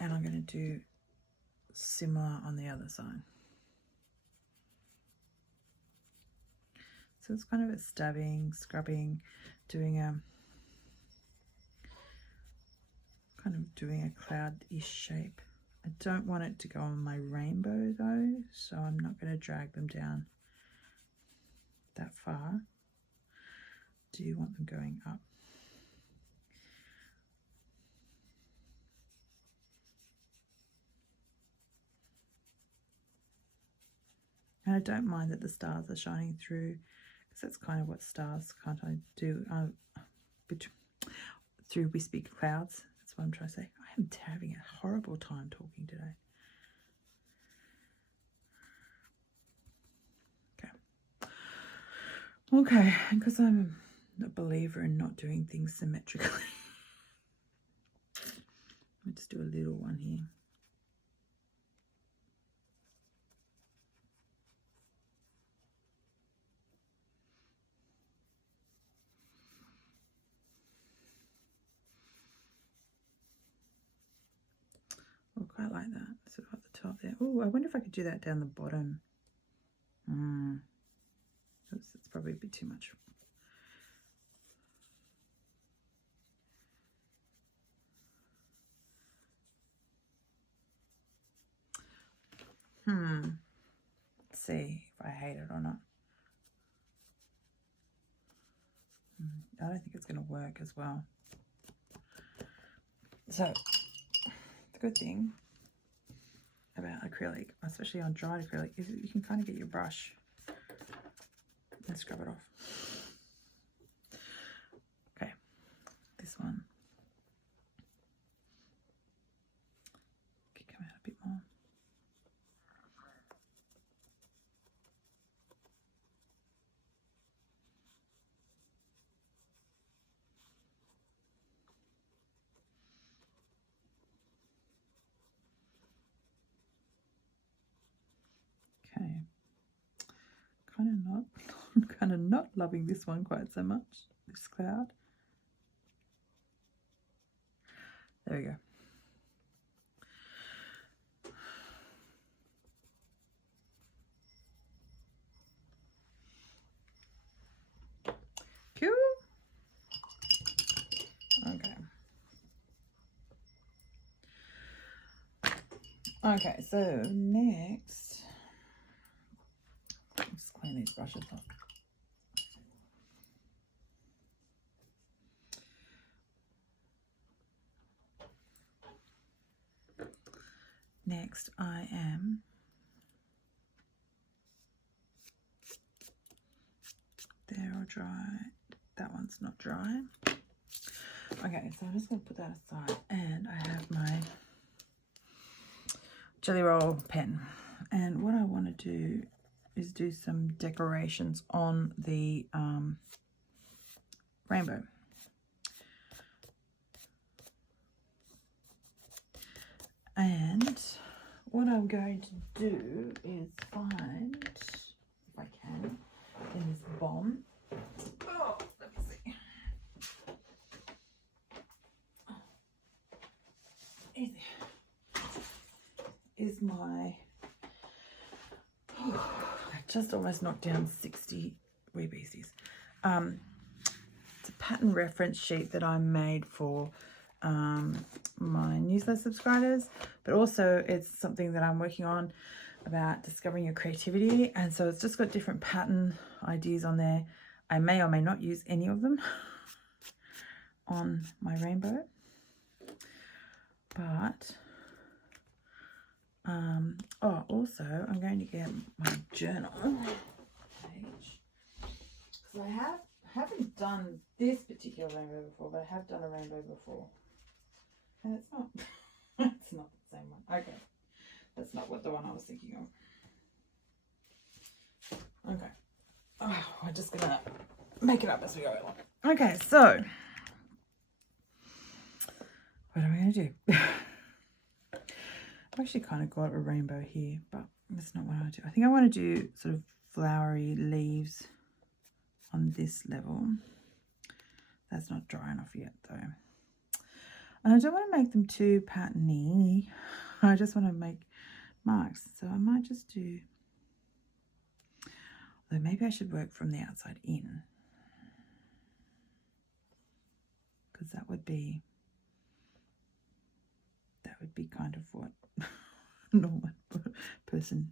and I'm going to do similar on the other side. So it's kind of a stabbing, scrubbing, doing a cloud-ish shape. I don't want it to go on my rainbow though, so I'm not going to drag them down that far. Do you want them going up? And I don't mind that the stars are shining through, because that's kind of what stars can't I do through wispy clouds. That's what I'm trying to say. I am having a horrible time talking today. Okay, because I'm a believer in not doing things symmetrically. Let me just do a little one here. I quite like that, sort of at the top there. Oh, I wonder if I could do that down the bottom. It's probably a bit too much. Let's see if I hate it or not. I don't think it's going to work as well. So the good thing about acrylic, especially on dried acrylic, is that you can kind of get your brush and scrub it off. Okay, this one could come out a bit more. Okay, kind of not loving this one quite so much, this cloud. There we go. Cool. Okay. Okay, so next, let's clean these brushes off. Next, I am there or dry. That one's not dry. Okay, so I'm just going to put that aside, and I have my Jelly Roll pen. And what I want to do is do some decorations on the rainbow. And what I'm going to do is find, if I can, in this bomb. Oh, let me see. Easy. Is my, I just almost knocked down 60 wee beasties. It's a pattern reference sheet that I made for my newsletter subscribers, but also it's something that I'm working on about discovering your creativity, and so it's just got different pattern ideas on there. I may or may not use any of them on my rainbow, but oh, also I'm going to get my journal page, because I haven't done this particular rainbow before, but I have done a rainbow before, and it's not it's not the same one. Okay, that's not what the one I was thinking of. Okay, oh, we're just gonna make it up as we go along. Okay, so what am I gonna do? I've actually kind of got a rainbow here, but that's not what I do. I think I want to do sort of flowery leaves on this level. That's not dry enough yet though. And I don't want to make them too patterny. I just want to make marks. So I might just do, although maybe I should work from the outside in, because that would be kind of what normal person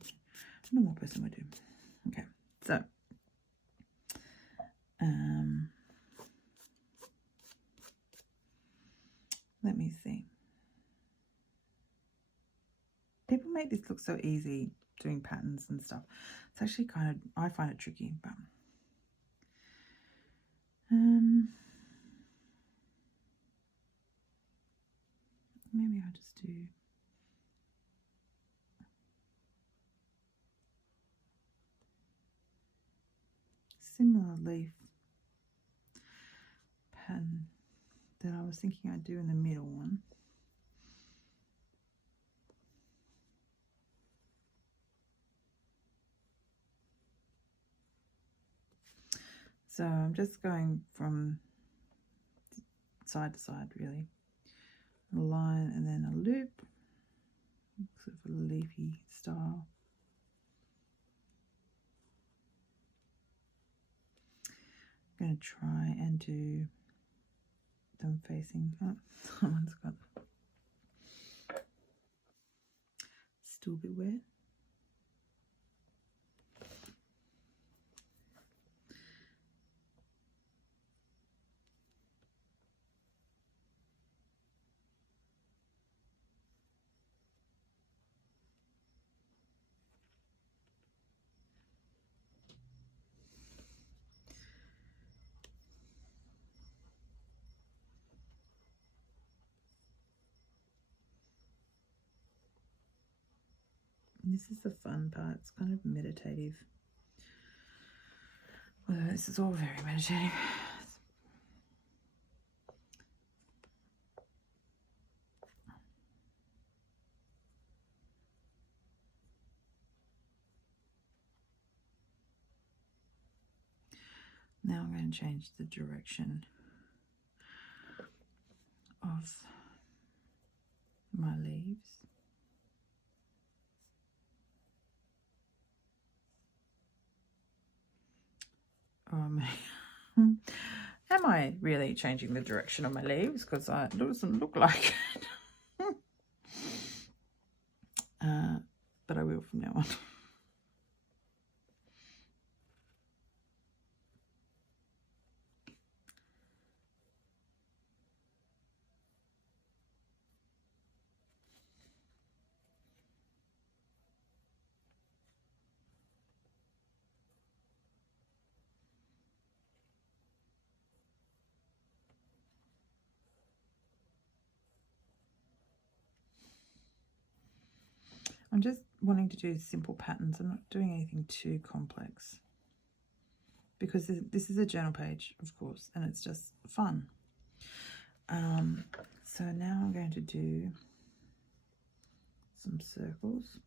would do. Okay, so let me see. People make this look so easy doing patterns and stuff. It's actually kind of, I find it tricky, but maybe I'll just do similar leaf pattern that I was thinking I'd do in the middle one. So I'm just going from side to side, really. A line and then a loop, sort of a leafy style. I'm going to try and do them facing up. Someone's got still a bit wet. This is the fun part. It's kind of meditative. Although this is all very meditative. Now I'm going to change the direction of my leaves. Am I really changing the direction of my leaves? Because it doesn't look like it. but I will from now on. I'm just wanting to do simple patterns. I'm not doing anything too complex because this is a journal page, of course, and it's just fun. So now I'm going to do some circles.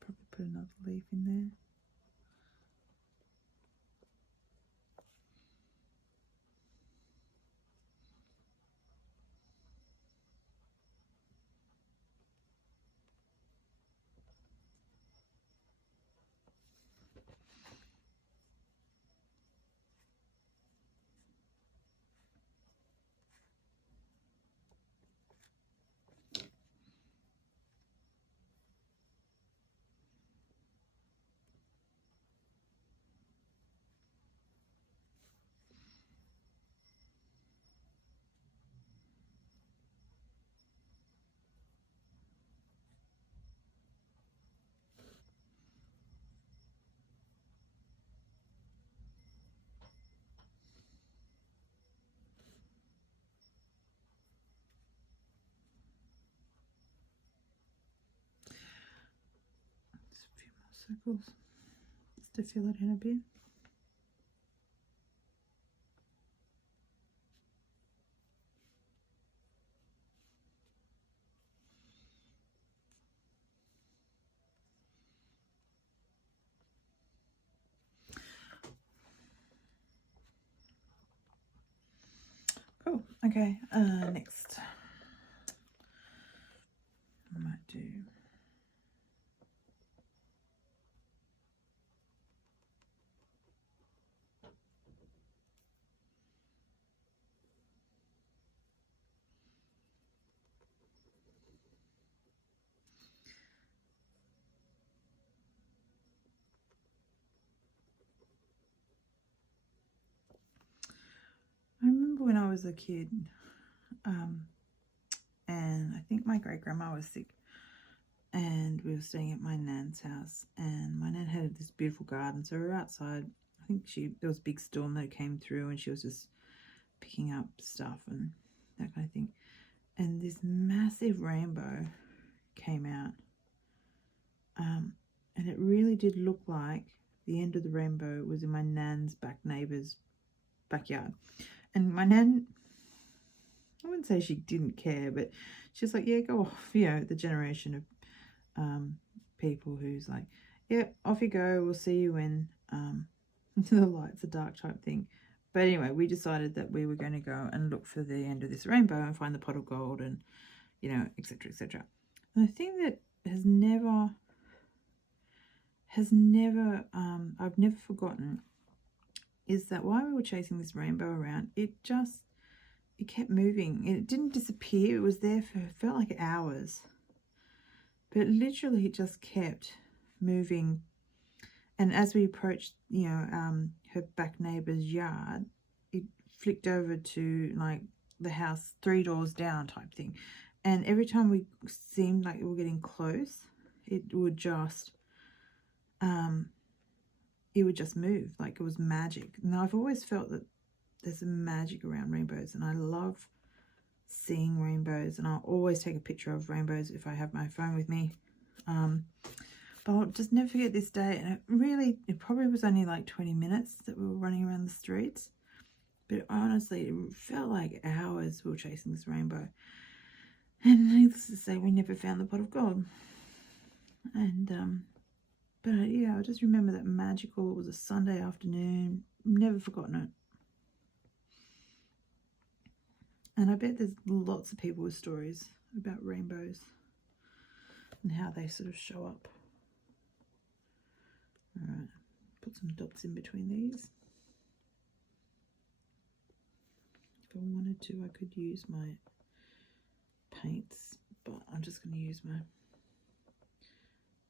Probably put another leaf in there. Just a few more circles just to fill it in a bit. Cool. Okay, next I might do I remember when I was a kid, and I think my great-grandma was sick, and we were staying at my nan's house, and my nan had this beautiful garden, so we were outside. I think there was a big storm that came through, and she was just picking up stuff and that kind of thing, and this massive rainbow came out, and it really did look like the end of the rainbow was in my nan's back neighbour's backyard. And my nan, I wouldn't say she didn't care, but she's like, yeah, go off. You know, the generation of people who's like, yeah, off you go. We'll see you when the lights are dark type thing. But anyway, we decided that we were going to go and look for the end of this rainbow and find the pot of gold and, you know, etc., etc. And the thing that has never, I've never forgotten is that while we were chasing this rainbow around, it kept moving. It didn't disappear. It was there for, it felt like hours. But literally it just kept moving. And as we approached, you know, her back neighbour's yard, it flicked over to like the house 3 doors down type thing. And every time we seemed like we were getting close, it would just move like it was magic. Now I've always felt that there's a magic around rainbows, and I love seeing rainbows, and I'll always take a picture of rainbows if I have my phone with me. But I'll just never forget this day, and it probably was only like 20 minutes that we were running around the streets, but honestly it felt like hours we were chasing this rainbow. And needless to say, we never found the pot of gold. And but yeah, I just remember that magical. It was a Sunday afternoon, never forgotten it. And I bet there's lots of people with stories about rainbows and how they sort of show up. All right, put some dots in between these. If I wanted to, I could use my paints, but I'm just going to use my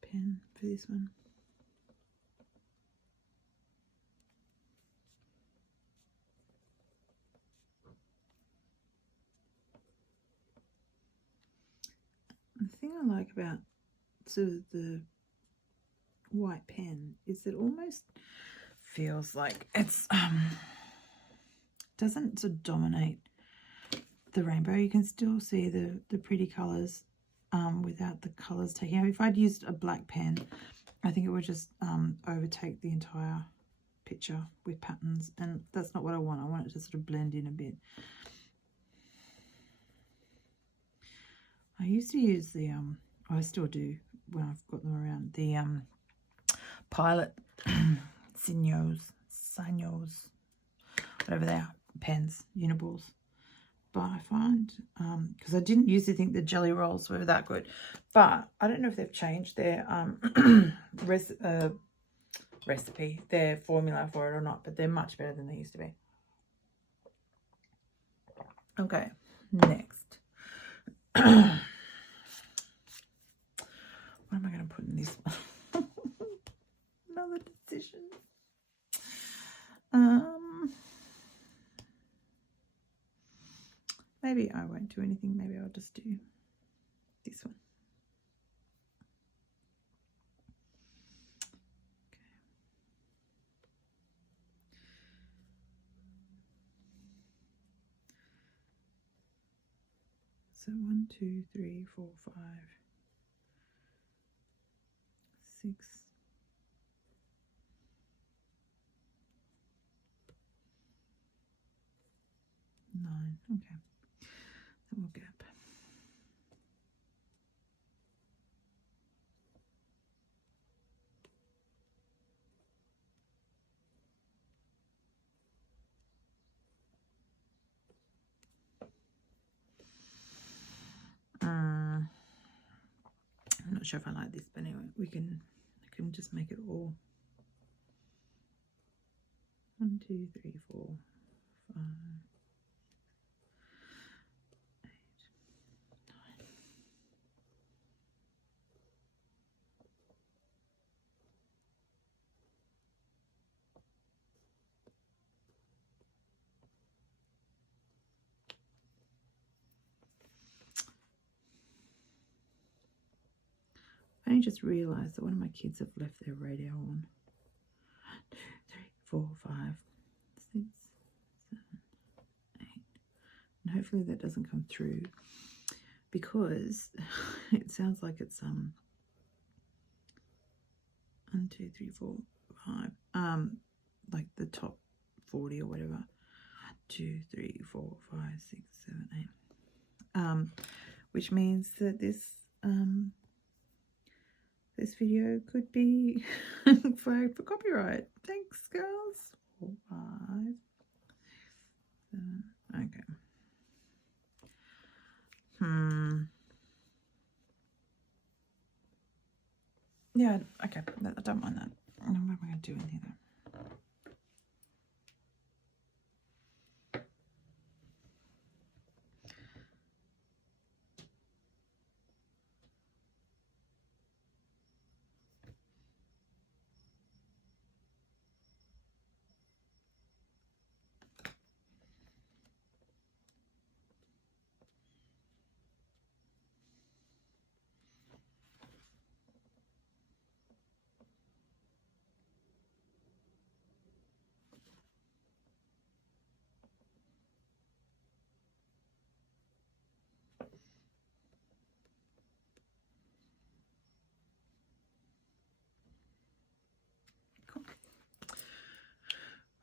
pen for this one. The thing I like about sort of the white pen is it almost feels like it's doesn't sort of dominate the rainbow. You can still see the pretty colors without the colors taking out. If I'd used a black pen, I think it would just overtake the entire picture with patterns, and that's not what I want. I want it to sort of blend in a bit. I used to use the I still do when I've got them around, the Pilot Signals, whatever they are, pens, uniballs. But I find, because I didn't used to think the jelly rolls were that good, but I don't know if they've changed their recipe, their formula for it or not, but they're much better than they used to be. Okay, next. What am I going to put in this one? Another decision. Maybe I won't do anything. Maybe I'll just do this one. Okay. So 1, 2, 3, 4, 5, 6, 9. Okay. So we'll gap. I'm not sure if I like this, but anyway, I can just make it all 1, 2, 3, 4, 5, 8, 9. I only just realised that one of my kids have left their radio on. 1, 2, 3, 4, 5, 6, 7, 8. And hopefully that doesn't come through, because it sounds like it's 1, 2, 3, 4, 5. Like the top 40 or whatever. 1, 2, 3, 4, 5, 6, 7, 8. Which means that this this video could be flagged for copyright. Thanks, girls. 4, 5, 7. Okay. Yeah, okay. I don't mind that. What am I going to do in here though?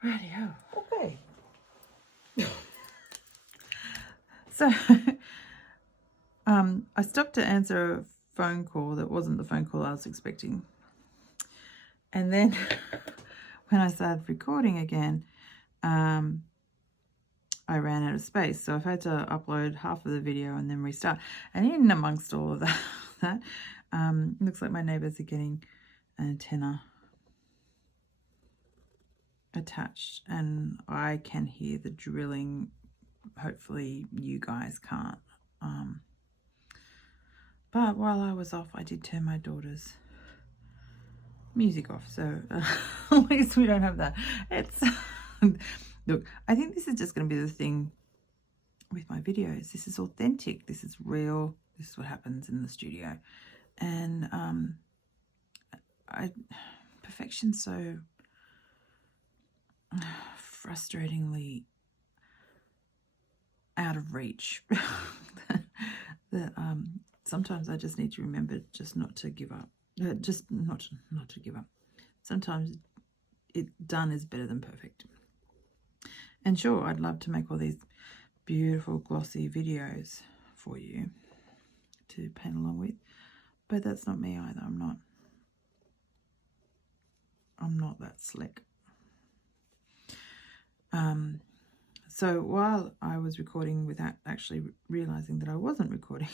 Rightio. Okay. So I stopped to answer a phone call that wasn't the phone call I was expecting. And then when I started recording again, I ran out of space. So I've had to upload half of the video and then restart. And in amongst all of that, looks like my neighbours are getting an antenna attached, and I can hear the drilling. Hopefully you guys can't. But while I was off, I did turn my daughter's music off, so at least we don't have that. It's look, I think this is just going to be the thing with my videos. This is authentic, this is real, this is what happens in the studio. And perfection's so frustratingly out of reach that sometimes I just need to remember just not to give up. Just not to give up. Sometimes done is better than perfect. And sure, I'd love to make all these beautiful glossy videos for you to paint along with, but that's not me either. I'm not that slick. So while I was recording without actually realizing that I wasn't recording,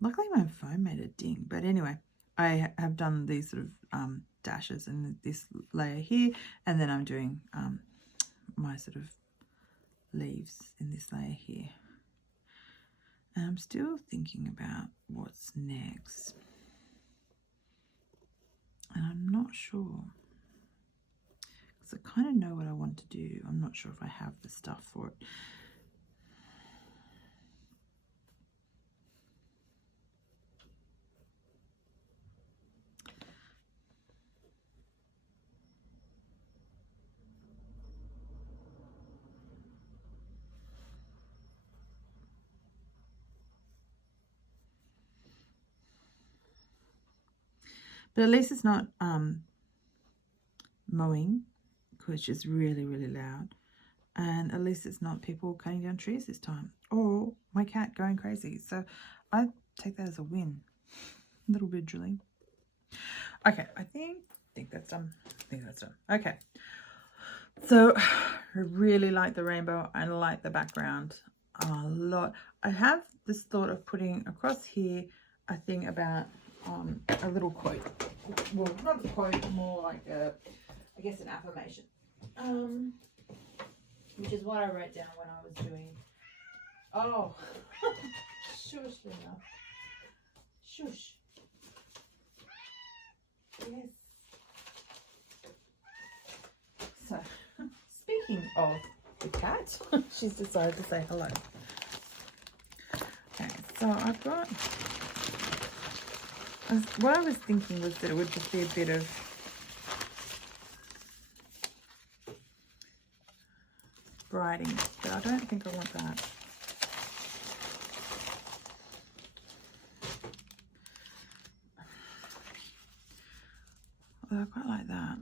luckily my phone made a ding. But anyway, I have done these sort of dashes in this layer here, and then I'm doing my sort of leaves in this layer here. And I'm still thinking about what's next, and I'm not sure. I kind of know what I want to do. I'm not sure if I have the stuff for it. But at least it's not mowing, which is really, really loud. And at least it's not people cutting down trees this time, or my cat going crazy. So I take that as a win. A little bit of drilling. Okay, I think that's done. Okay. So I really like the rainbow. I like the background a lot. I have this thought of putting across here a thing about a little quote. Well, not a quote, more like I guess an affirmation. Which is what I wrote down when I was doing. Oh, shush, Luna. Shush. Yes. So, speaking of the cat, she's decided to say hello. Okay, so I've got. What I was thinking was that it would just be a bit of writing, but I don't think I want that. Although I quite like that.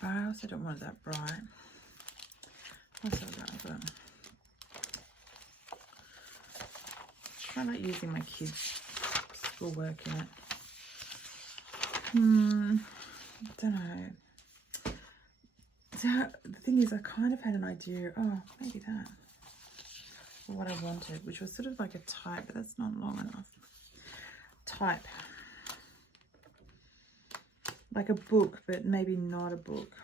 But I also don't want it that bright. Also that, but try not using my kids' schoolwork in it. I don't know. So the thing is, I kind of had an idea. Oh, maybe that. For what I wanted, which was sort of like a type, but that's not long enough. Type. Like a book, but maybe not a book.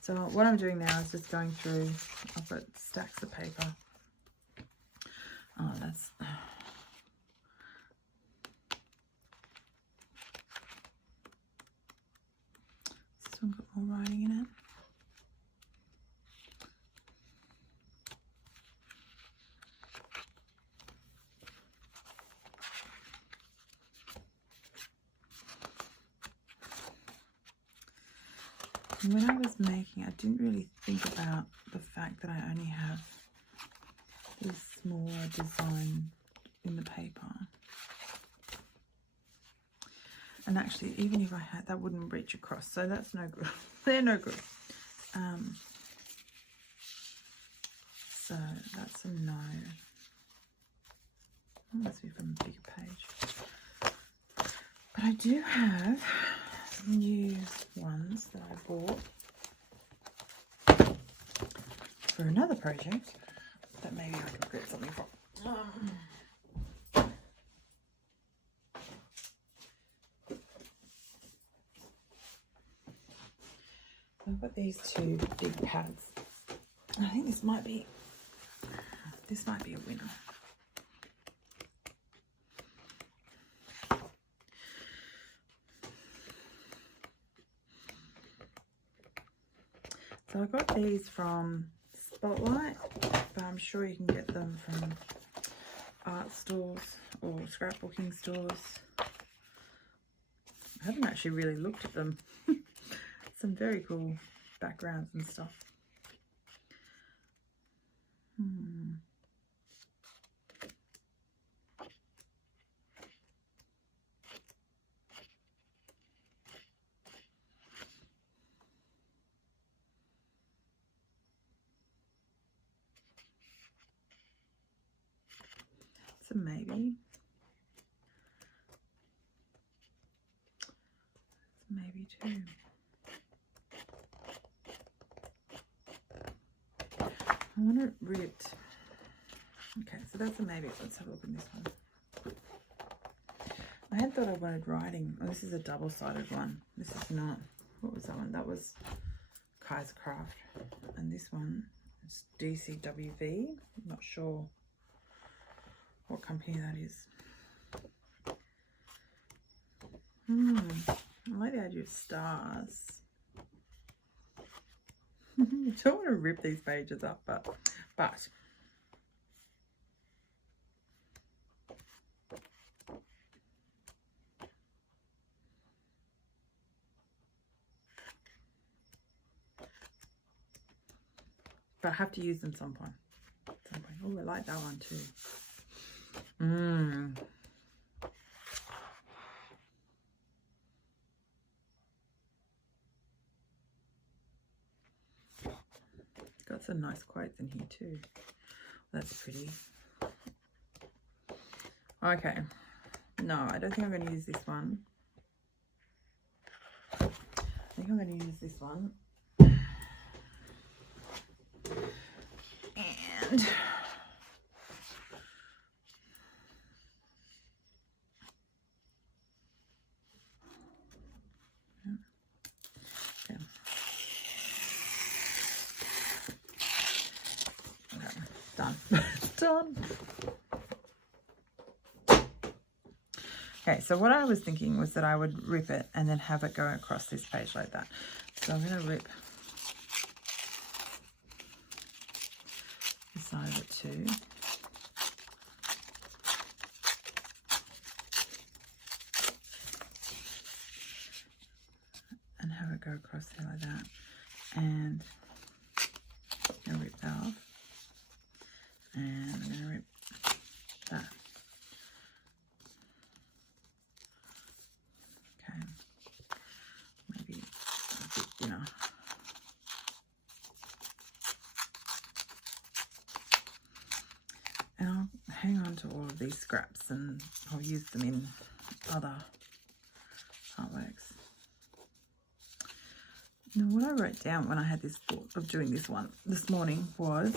So what I'm doing now is just going through. I've got stacks of paper. Oh, that's. This one got more writing in it. And when I was making, I didn't really think about the fact that I only have this small design in the paper. And actually, even if I had, that wouldn't reach across, so that's no good. They're no good. So that's a no. That must be from a bigger page. But I do have new ones that I bought for another project that maybe I could get something from. I've got these two big pads. I think this might be a winner. So I got these from Spotlight, but I'm sure you can get them from art stores or scrapbooking stores. I haven't actually really looked at them. Some very cool backgrounds and stuff. It's a maybe. It's a maybe too. I want it ripped. Okay, so that's a maybe. Let's have a look at this one. I had thought I wanted writing. Oh, this is a double-sided one. This is not. What was that one? That was Kaiser Craft. And this one is DCWV. I'm not sure what company that is. I like the idea of stars. I don't want to rip these pages up, but I have to use them some point. Oh, I like that one too. Got some nice quotes in here too. That's pretty. Okay. No, I don't think I'm going to use this one. I think I'm going to use this one. And done. Done. Okay, so what I was thinking was that I would rip it and then have it go across this page like that. So I'm going to rip the side of it too. And have it go across there like that. And I'm going to rip that off. And I'm going to rip that. Okay. Maybe a bit thinner. And I'll hang on to all of these scraps and I'll use them in other artworks. Now what I wrote down when I had this thought of doing this one this morning was,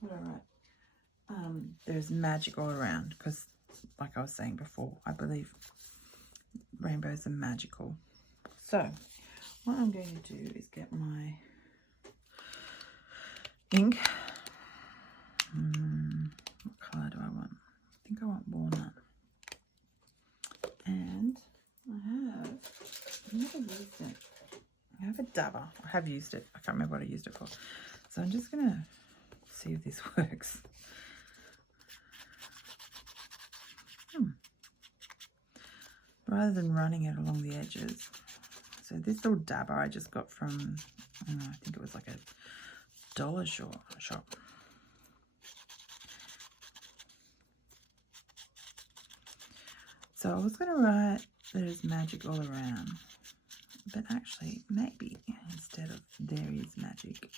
what did I write? There's magic all around, because like I was saying before, I believe rainbows are magical. So what I'm going to do is get my ink. What colour do I want? I think I want walnut. And I've never used it. I have a dabber. I have used it. I can't remember what I used it for. So I'm just going to see if this works. Rather than running it along the edges. So this little dabber I just got from, I think it was like a dollar shop. So I was going to write there's magic all around. But actually, maybe instead of there is magic,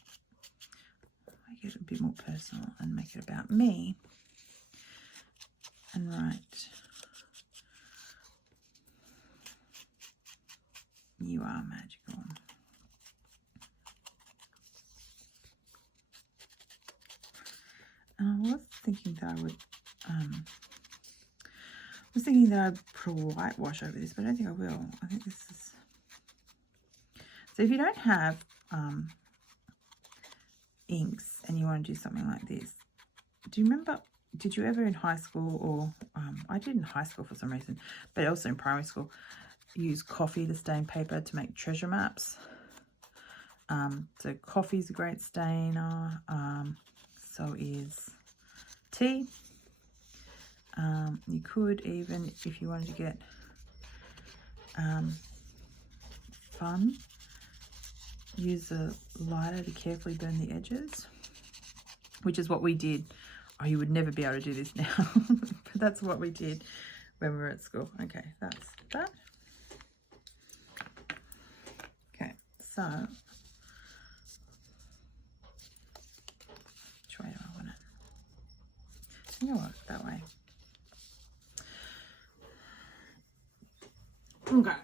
I make it a bit more personal and make it about me and write, you are magical. And I was thinking that I would, I'd put a whitewash over this, but I don't think I will. I think this is, so if you don't have inks and you want to do something like this, do you remember, did you ever in high school, or I did in high school for some reason, but also in primary school, use coffee to stain paper to make treasure maps? So coffee's a great stainer, so is tea. You could even, if you wanted to get fun, use a lighter to carefully burn the edges, which is what we did. Oh, you would never be able to do this now, but that's what we did when we were at school. Okay, that's that. Okay, so which way do I want it? I think I want it that way. Okay,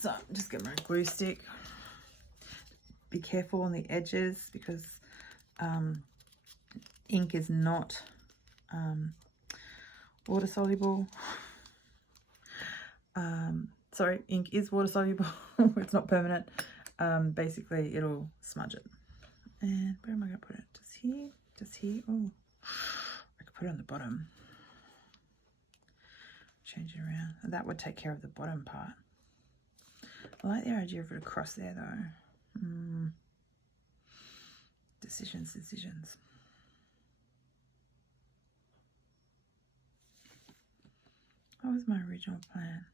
so just get my glue stick. Be careful on the edges because ink is not water soluble. Sorry, ink is water soluble. It's not permanent. Basically, it'll smudge it. And where am I going to put it? Just here? Just here? Oh, I could put it on the bottom. Change it around. And that would take care of the bottom part. I like the idea of it across there though. Decisions. What was my original plan?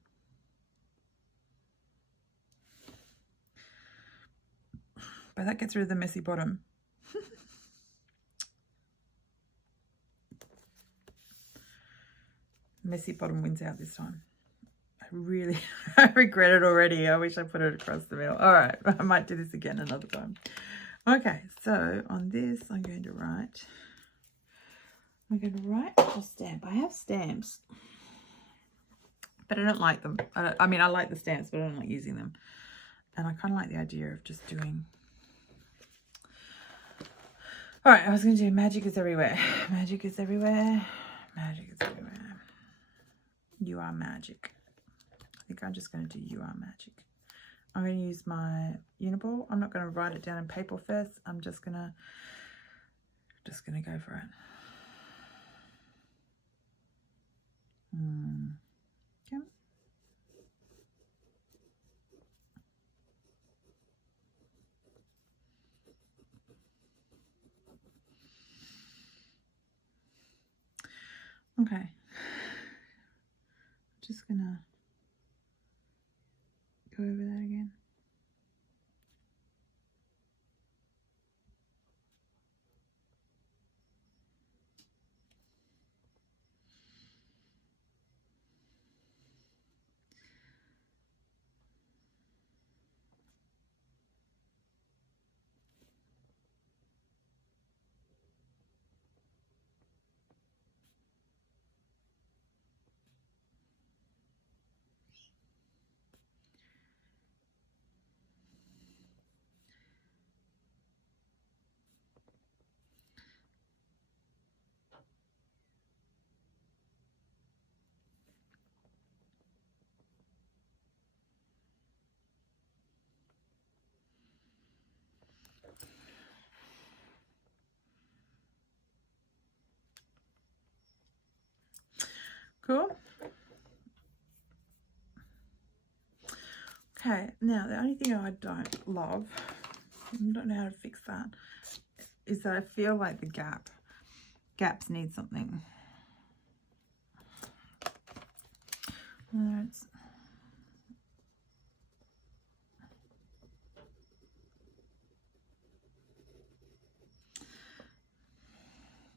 But that gets rid of the messy bottom. Messy bottom wins out this time. I regret it already. I wish I put it across the middle. All right, I might do this again another time. Okay, so on this, I'm going to write a stamp. I have stamps, but I don't like them. I mean, I like the stamps, but I don't like using them. And I kind of like the idea of just doing... All right, I was going to do magic is everywhere. Magic is everywhere. Magic is everywhere. You are magic. I think I'm just going to do you are magic. I'm going to use my Uniball. I'm not going to write it down in paper first. I'm just going to go for it. Okay. Okay. Just going to go over that again. Cool. Okay, now the only thing I don't love, I don't know how to fix that, is that I feel like the gaps need something.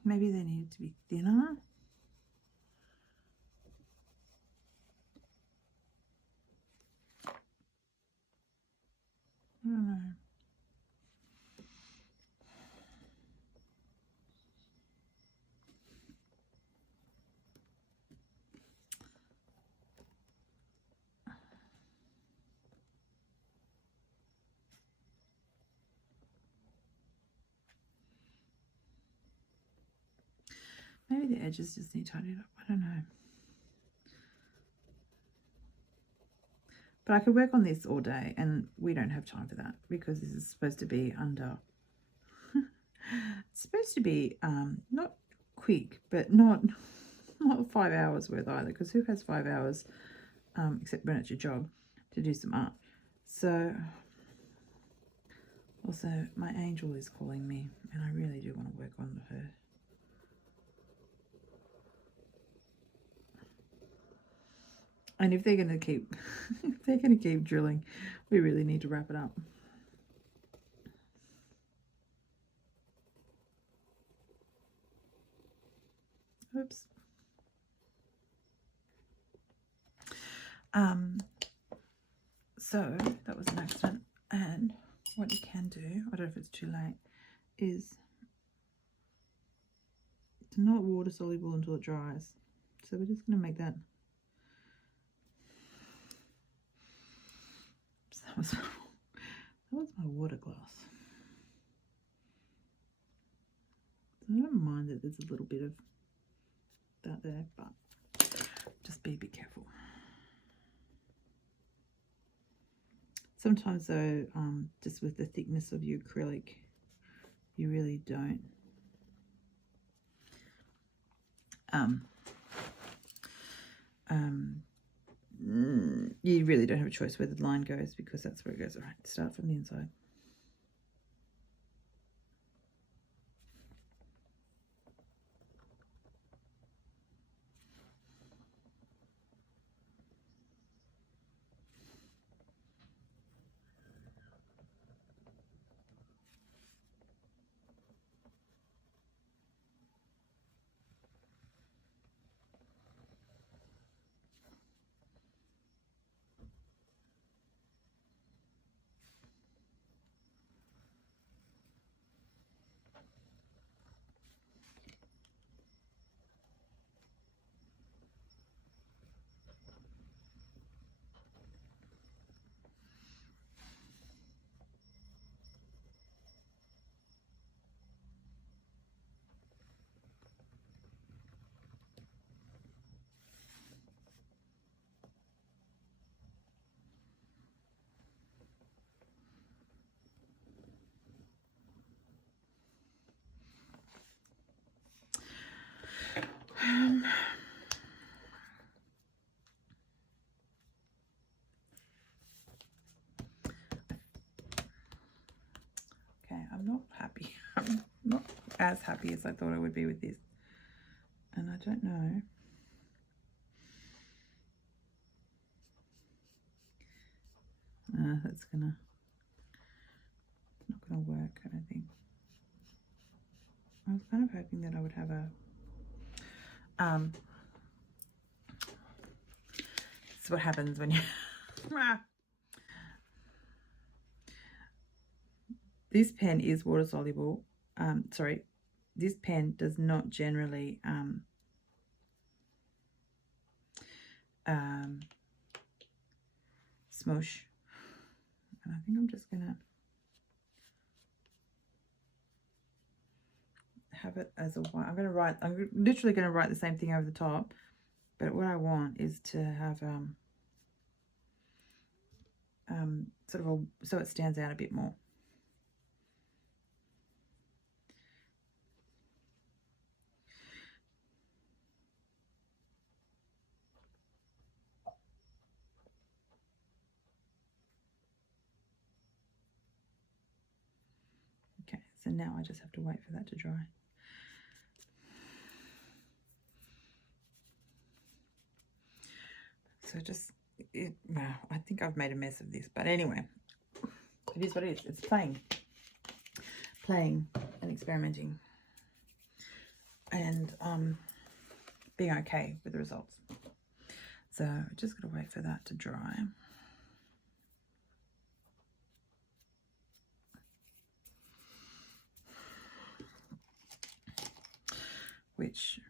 Maybe they needed to be thinner. I don't know. Maybe the edges just need tidying up. I don't know. But I could work on this all day, and we don't have time for that because this is supposed to be under. It's supposed to be not quick, but not 5 hours worth either. Because who has 5 hours, except when it's your job, to do some art? So also my angel is calling me, and I really do want to work on her. And if they're going to keep, if they're going to keep drilling, we really need to wrap it up. Oops. So that was an accident. And what you can do, I don't know if it's too late, is it's not water soluble until it dries. So we're just going to make that. That was my water glass. So I don't mind that there's a little bit of that there, but just be a bit careful. Sometimes though, just with the thickness of your acrylic, you really don't you really don't have a choice where the line goes, because that's where it goes. All right, start from the inside. Okay, I'm not happy. I'm not as happy as I thought I would be with this. And I don't know. That's not gonna work, I don't think. I was kind of hoping that I would have a this is what happens when you this pen is water soluble. Sorry, this pen does not generally smoosh. And I think I'm just gonna have it as a white. I'm literally gonna write the same thing over the top, but what I want is to have sort of so it stands out a bit more. Okay, so now I just have to wait for that to dry. So well, I think I've made a mess of this, but anyway, it is what it is. It's playing and experimenting, and being okay with the results. So just gotta wait for that to dry. Which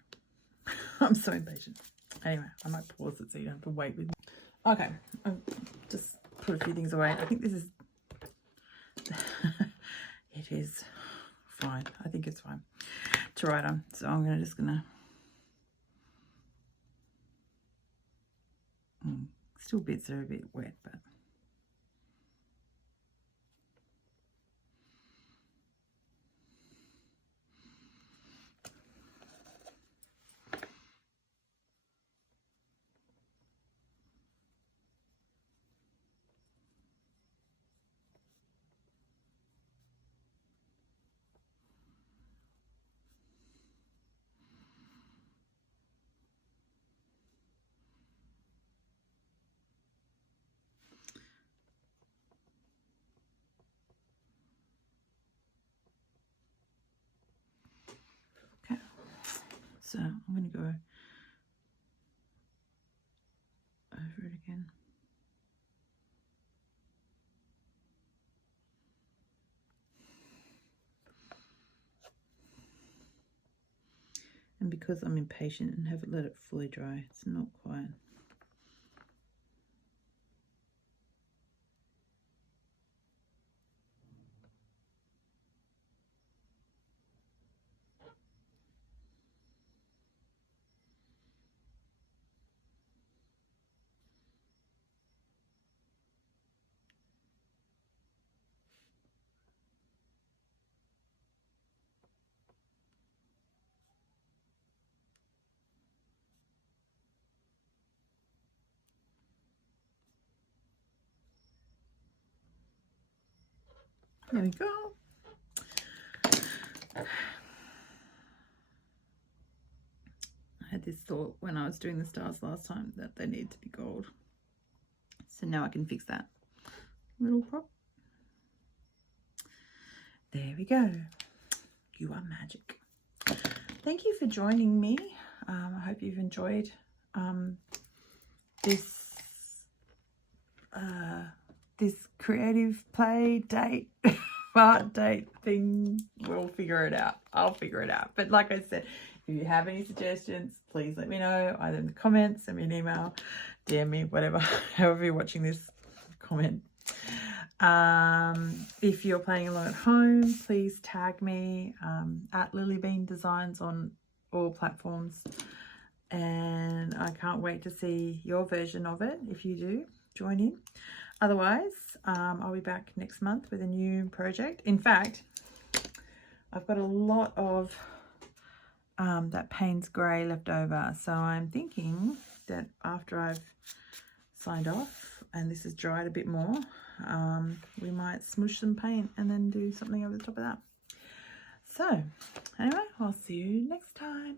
I'm so impatient. Anyway, I might pause it so you don't have to wait with me. Okay, I've just put a few things away. I think this is it is fine. I think it's fine to write on. So I'm just gonna Still bits are a bit wet, but okay. So I'm going to go over it again. And because I'm impatient and haven't let it fully dry, it's not quite. There we go. I had this thought when I was doing the stars last time that they need to be gold. So now I can fix that little prop. There we go. You are magic. Thank you for joining me. I hope you've enjoyed this creative play date art date thing. We'll figure it out. I'll figure it out. But like I said, if you have any suggestions, please let me know, either in the comments, send me an email, DM me, whatever, however you're watching this, comment. If you're playing along at home, please tag me at LilliBean Designs on all platforms, and I can't wait to see your version of it if you do join in. Otherwise, I'll be back next month with a new project. In fact, I've got a lot of that Payne's Grey left over, so I'm thinking that after I've signed off and this is dried a bit more, we might smoosh some paint and then do something over the top of that. So anyway, I'll see you next time.